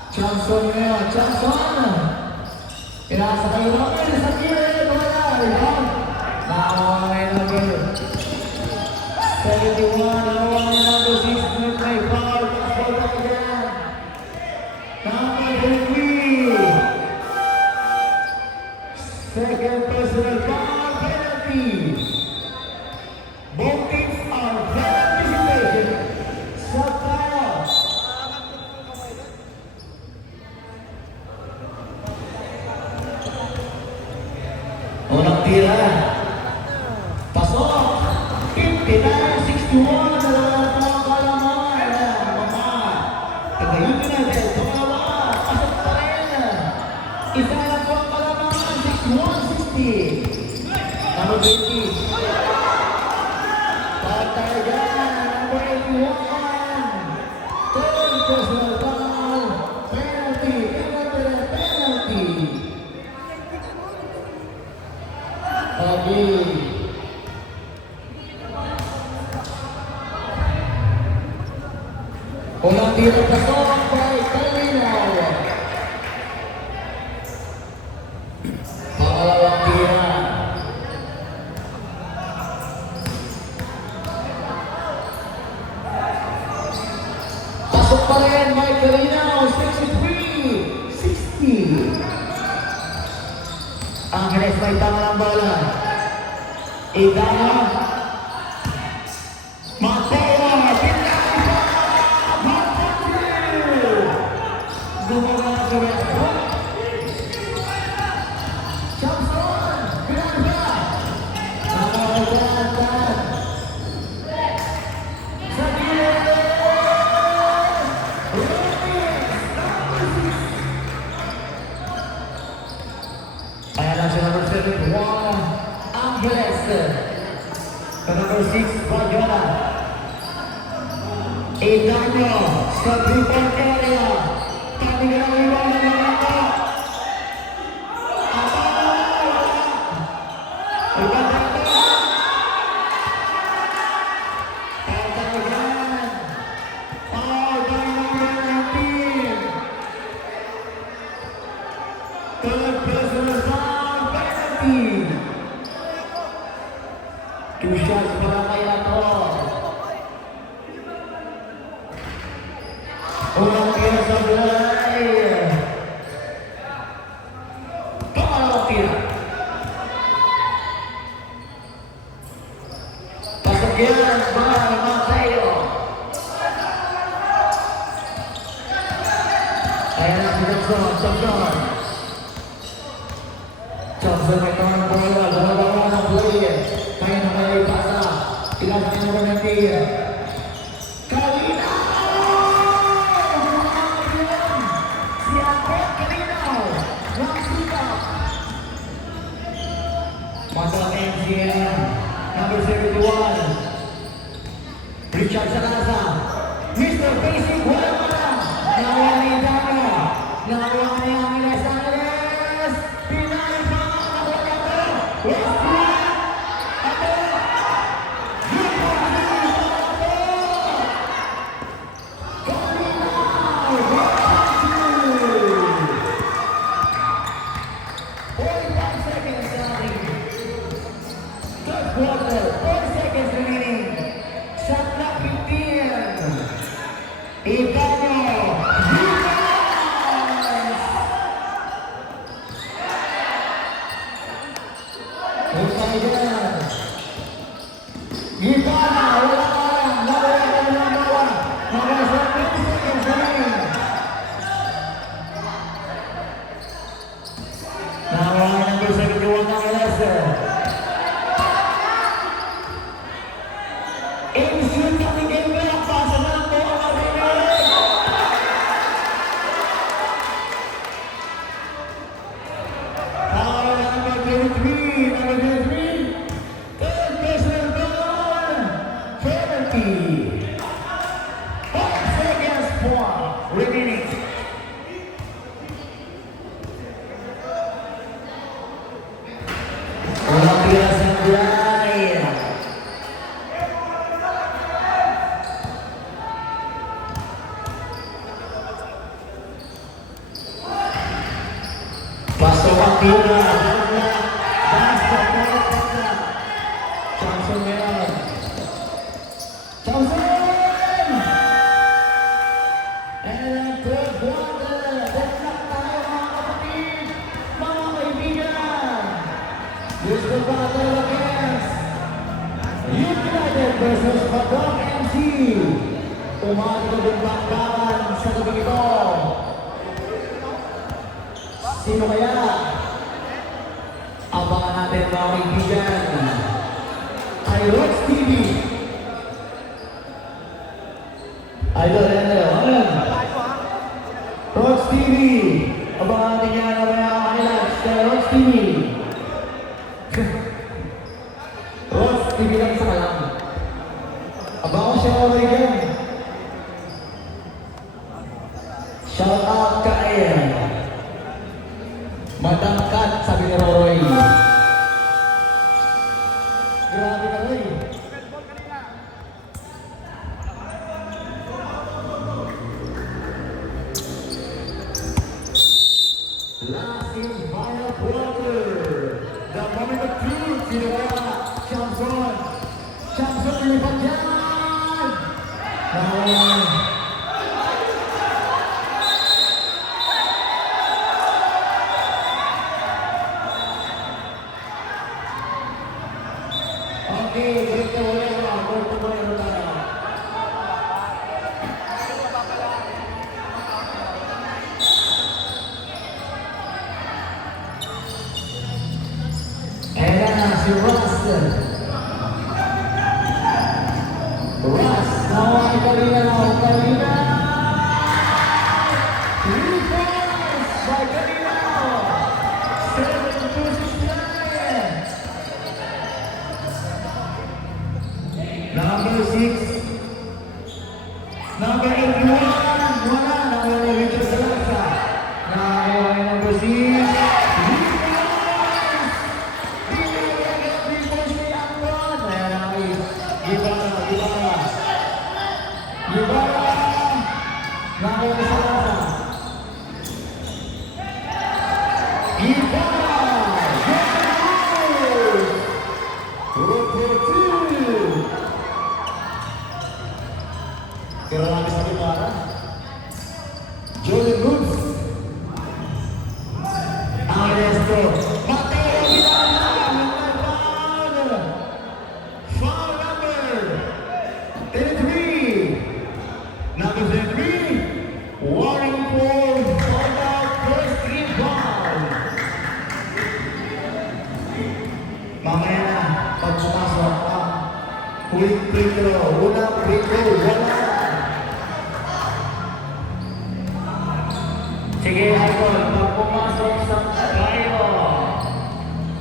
Johnson ngayon. Johnson. Pinasa kayo namin sa kiri. Wala. Nakakuha ngayon number 71. Nakakuha ngayon number 6. May foul. 23. Second personal foul penalty. Both teams are very participation sa foul. Unang tira. Pasok. 59-61. Dalawang pang kalaman. Mama. Tagayin natin. Pangalawa. Pasok pa rin. Isa lang po ang kalaman. 61-60. Number 20. Patagan. Number 81. Third personal foul. Penalty. Penalty. Okay. Unang tira pasok by Carolina. Pangalawang tira. Pasok pa rin by Carolina. 63-60. Ang Angeles may tama ng bola. Idana. Mateo. Pinaka. Mateo. Gumawa sa Westbrook. Johnson. Pinaka. Nakakagatan. Sa gilid. Ayan lang si number 71, Angeles. Sa number 6, Bajola. Idano sa 3-point area. Tabi ka ng iwan ng mga ito. Third personal foul penalty. Two shots para kay Ato. Unang tira sa bulay. Pangalawang tira. Pasok yan para Mateo. Ayan ang Johnson. Johnson may tawang ng bola. Dalawa ng play. Kaya na may pasa. Ilan sa number 90. Kalina! Si Albert Kalina! Lang sika! Masang MGM. Number 71. Richard Salasa. Mr. Basic. Wala pa na. Nawa ni Dano. Nawa ni Angeles Angeles. Pinay pa ang wala ko. Westbrook. Quarter, 4 seconds remaining. Shot clock 15. Idano. Husay dyan. Idano. Wala ka lang. Nawa. Mga 7 seconds remaining. Nawa number 71 ng Lesser. Insulta ni Gabriel, pasa na ang bola ng Gabriel. Foul number 23, third personal foul, penalty. 5 seconds remaining. Walang tira sa bulay. Pasok ang tira. Basta po. Johnson ngayon. Johnson! Youth United versus Badong MC. Umaga ng bakbakan sa gabi ito. Sino kaya? Abangan natin mga kaibigan. Ay Rox TV. Idol, ano? Rox TV. Abangan natin yan ang mga highlights kay Rox TV. Rox TV lang sa kalam. Abangan siya mga kaibigan. Shout out kay Madangkat, sabi ni Roy. Grabe ka, Roy. Last in final quarter. The moment of truth. Sino kaya? Chamson. Chamson, lilipat yan. Okay, ganito ulit ako. Ganito mo yung tayo. Ayan na, si Ross. Ross, nawaki kanina. 3 points by kanina. 7-2-6-9. Number 6. Number 81. Wala. Nawala Richard Salazar. Nakakuha kay number 6. Kailangan sa Ibarra. Jordan Woods. Ernesto. Mateo Vidal. Foul number 33. Number 33. Warning for foul out first team foul. Mamaya na, pag sumasok ang huling free throw. Unang free throw, wala. Sige, Idol, pag pumasok sa tayo,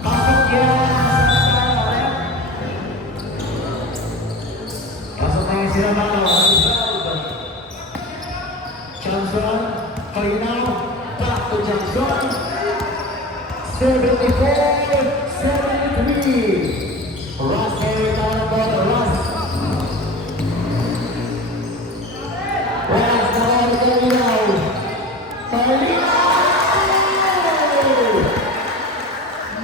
pasok yan sa tayo. Pasok tayo sila mga Johnson, Kalinaw, back to Johnson. 74-73. Ross Harry tayo po, Ross. Ross, nakawag Kalinaw.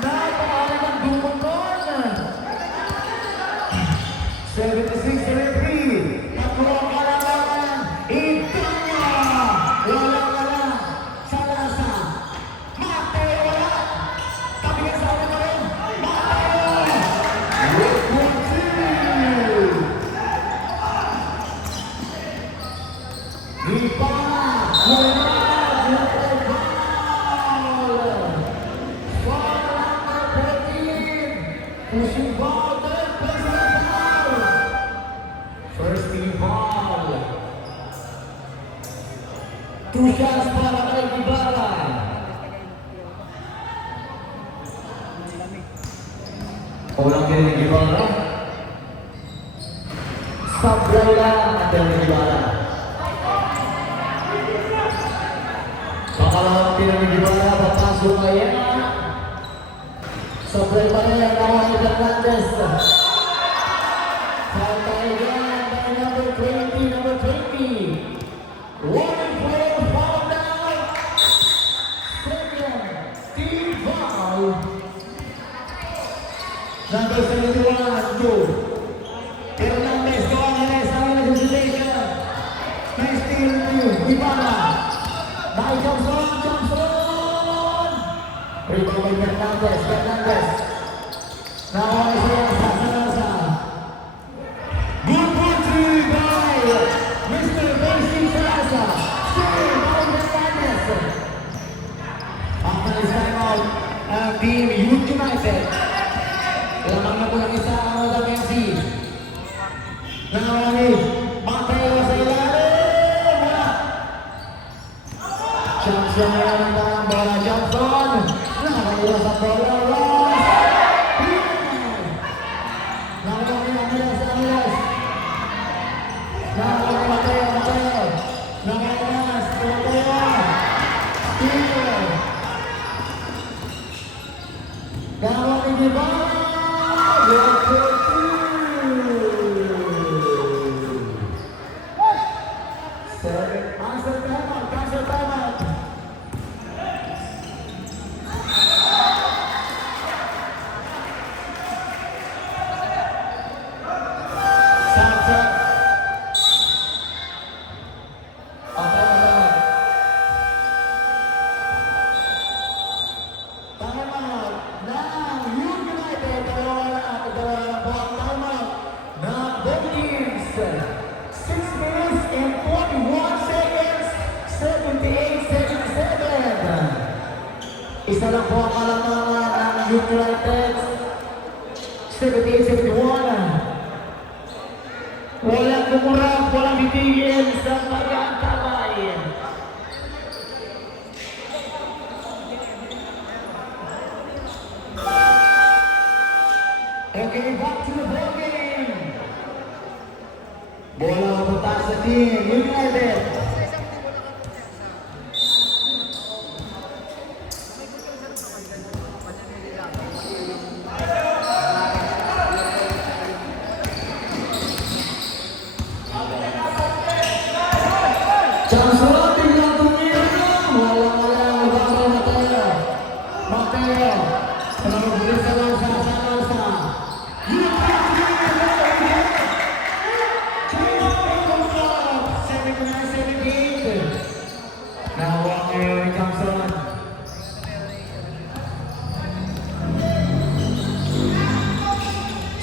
Napakalang ang dumungon. 76-73. Tatlo ka lang. Itanya. Wala ka lang. Salasa. Mateo wala. Tabi ka sa akin na rin. Mateo. With 1-2. Ipa. Pushing ball, third place on foul. First team ball. 2 shots para kay Ibarra. Walang kinig Ibarra. Sablay lang ang kinig Ibarra. Pakalawang kinig Ibarra, papasok kaya. Sablay pa rin ang nawa ni Fernandez. Foul tayo dyan by number 20, number 20. Warning play, foul down. Second team foul. Number 71, 2. Fernandez, going on his hesitation. Nice steal to Ibarra. By Johnson. Rebound by Fernandez. Now siya sa Salazar. Nakawani. Mateo sa ilalim. Wala. Johnson na naman ang bola. Johnson. Nakaiwas ang bola. Ross. Nakawani Amilas. Nakawani Mateo. Nakaiwas. Mateo. Steal. Nakawani Gibara. Good for two. Answer timeout. Sunset. Timeout. Now, United, timeout. Now, both teams. 6 minutes and 41 seconds. 78-77. Isa lang po ang kalamangan ng United. 78-71. Walang kumurap, walang bitigil sa pag-aantabay. Okay, back to the ball game. Bola papunta sa team United. Johnson, tingnan tumira. Wala. Mateo. Penampilan sa Lanza. Nawang ngayon ni Johnson.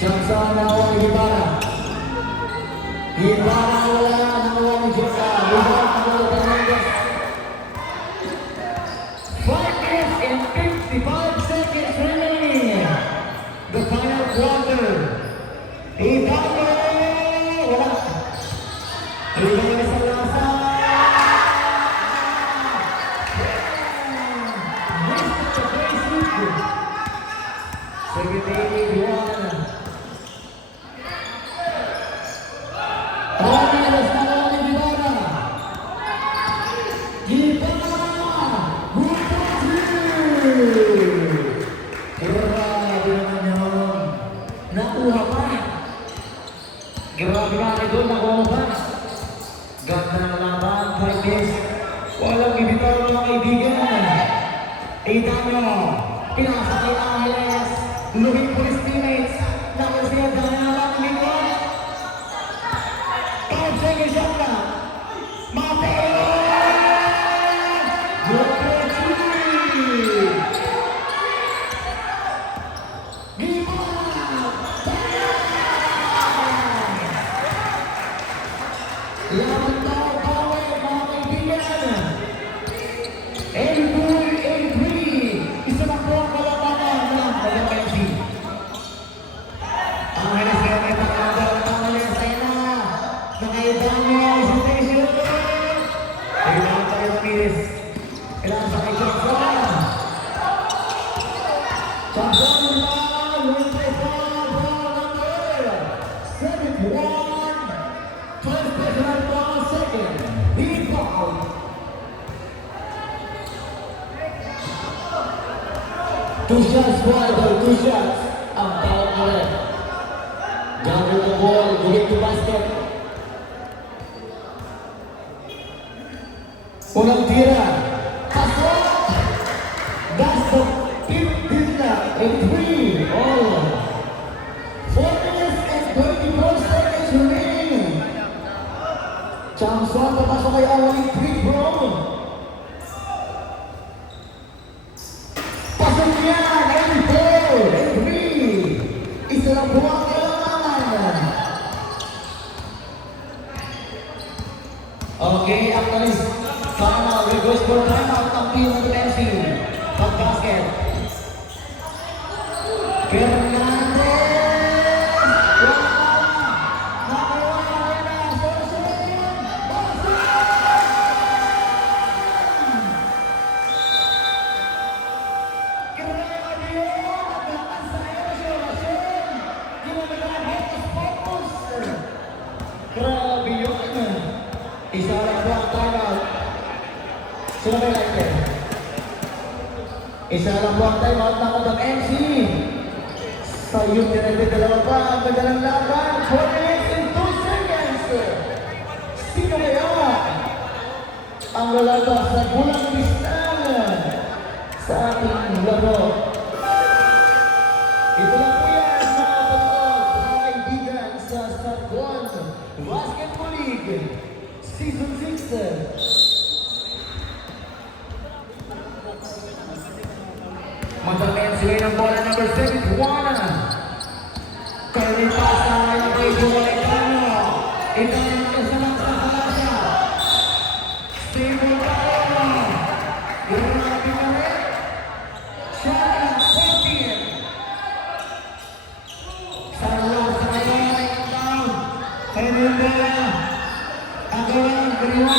Johnson nawang ni Gibara. Gibara wala, nawang ni Johnson. Gibara nawang ni Hernandez. 5 minutes and 55 seconds remaining. The final quarter. Gibara wala. Gibara sa Lanza. Grabe nga ito, nakuha pa. Ganda ng laban, Marquez. Walang ibitaw mga kaibigan. Idano, pinasa kay Ángeles. Looking for his teammates. Nakasiya dahil na lang likod. 5 seconds shot na. Mateo! Good for three! Laban tayo, bawal mga kaibigan. 83. Isa na po ang kalabanan ng Pagkakensi. Ángeles kaya may pagkakagawa ng Ángeles. Ayan na. Nakaibang niya isang station. Kailangan tayo Ramirez. Kailangan sa kay Johnson. Johnson naman. Win by foul. Number 71. 12 seconds. He fouled. Two shots wide, 2 shots. Ang tawag mo rin. Gather the ball, bigay to basket. Unang tira. Pasok! That's the 15th na. A 3. All. 4 minutes and 24 seconds remaining. Johnson, papasok kay Owen, free throw. Pasok niya, 94, 3. Isa lang po ang kailangan. Okay, actually, sana request for timeout ang team ng Tennessee. Pag-basket. Hernandez! Wala! Nakawan Isa lang po ang timeout. Sino may lighter? Isa lang po ang timeout ng Madam MC. Sa youth United, dalawa pa ang madalang laban. 4 minutes and 2 seconds. Sino kaya ang lalabas sa bulang listahan sa ating laro? Ito lang po yan, mga panood, mga kaibigan sa Sargon Basketball League Season 6. Magdamit sila ng bola number 71. Kalipasa yung kay Joel Cano. Ito ang kasalang sa kalasa. Stable tayo. Grabe ka rin. Shot at 14. Sa loob sa kayo ay down. Henry Bella. Ang gawin, gawin Bella.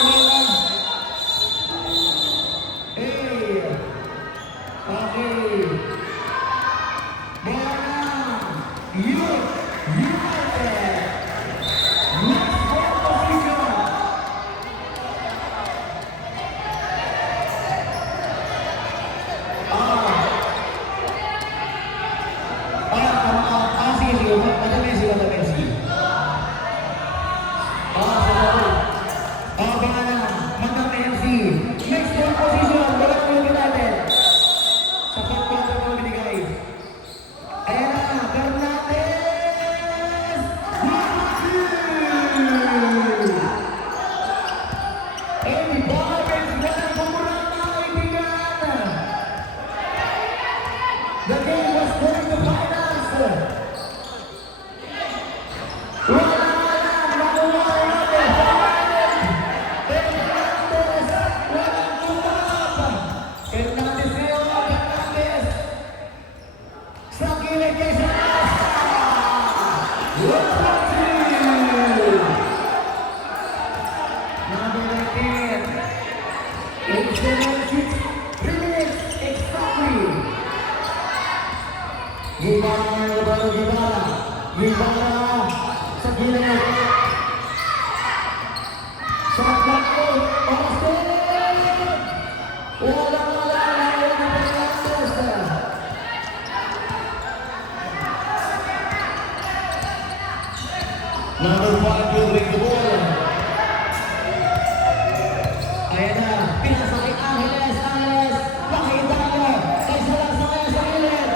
Hey. Okay. Bola. Youth United. Next ball position. Sige. Madami sila na Messi. Sa laro. Baka na. Madami Messi. Next ball position. Wala ko yung natin. Sa pagpapag ko binigay. Ayan na. Bernates. Eddie Barnes. Walang pumurang mga kaibigan. The game was going to finals. Gimana sa gilid sa pagkakot wala number 5 will bring the ball. Ayan na, pinasakit Angeles, pakita mo, kaysa lang sa kanya sa gilid.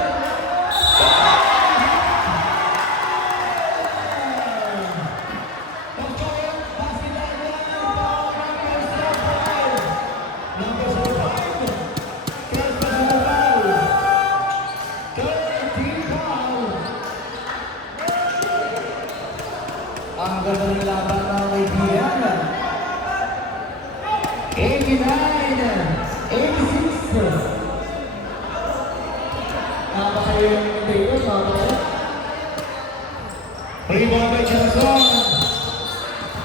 Ang ganda ng laban ng kaibigan. 89, 86. Napakayo yung tayo, napakayo. Rebound by Johnson.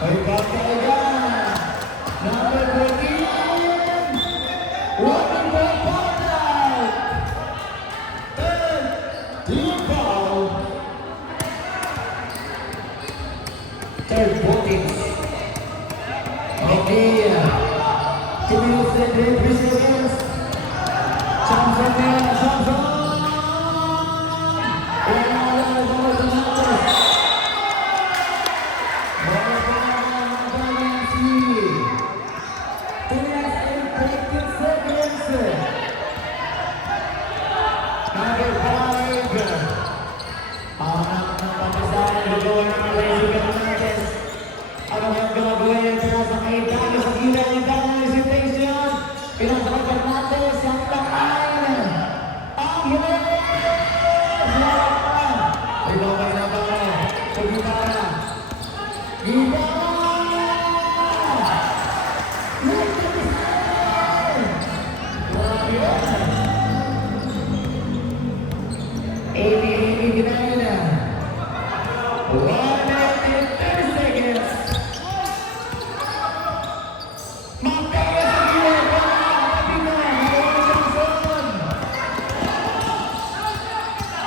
Rebound by Egan. Number 14. Running by Portland. And team foul. Third voting. Okay. 2 minutes and 3 seconds. Johnson. Number 5. Ang papasahan ng gawin ng Malaysia Fernandez. Ano ang gagawin para sa kaibigan sa gila ng damang hesitation? Pinasakay Fernandez ang takain. Ang Jimenez! Ay babay na ba? Sa gitara. Gitara!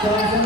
Johnson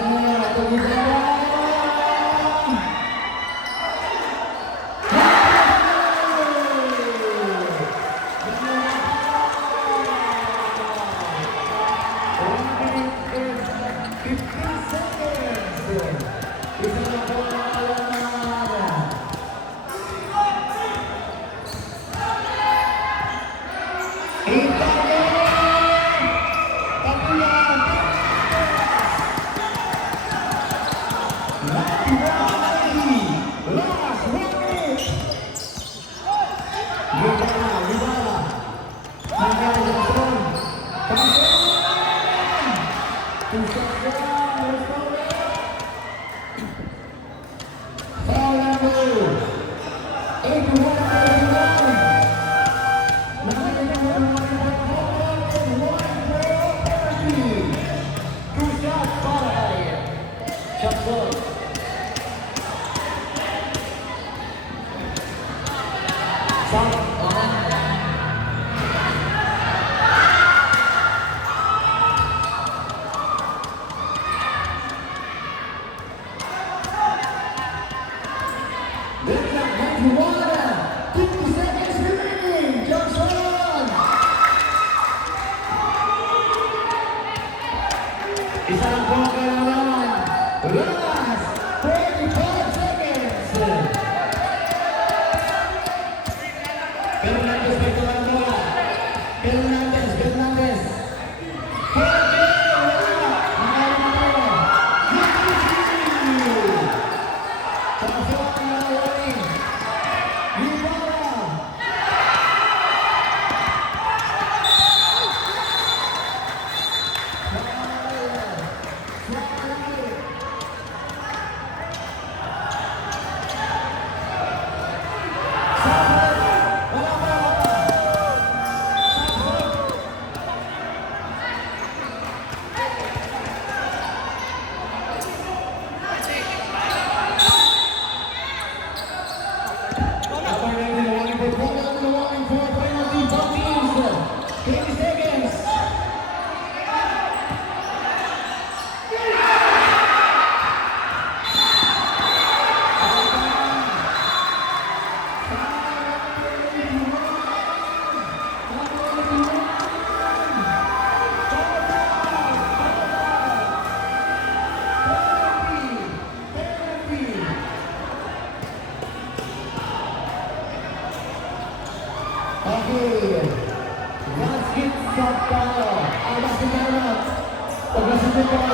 Isang poka naman. Last 45 seconds. Fernandez may tulang bola. Fernandez. Okay. Basket shot tayo. Ang basket tayo. Pag-basket tayo.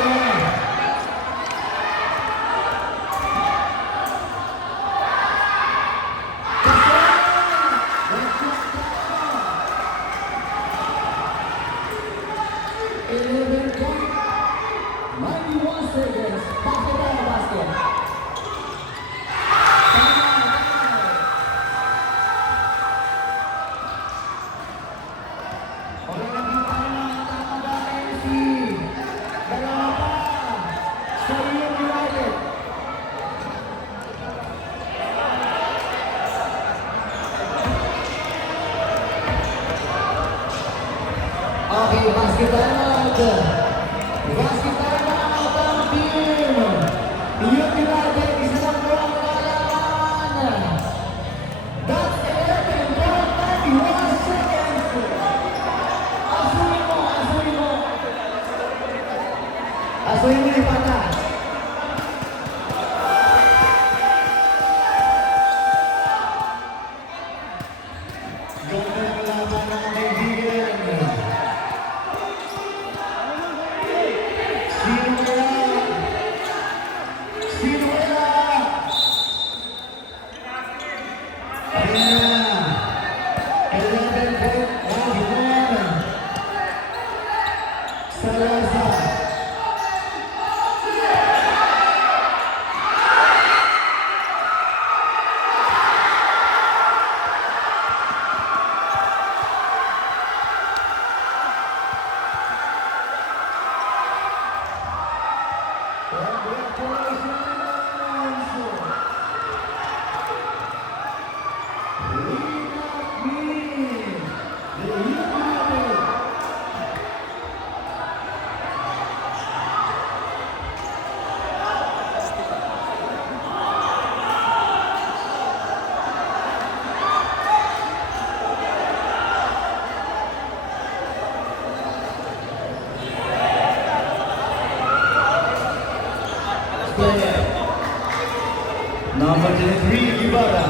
Okay, basket timeout. Basket timeout ang team. United, isa lang po ang lalaban. That's 11.91 seconds. Asuhin mo. Asuhin mo yung patas. Ganda ng laban ng kaibigan. Number 23, Ibarra.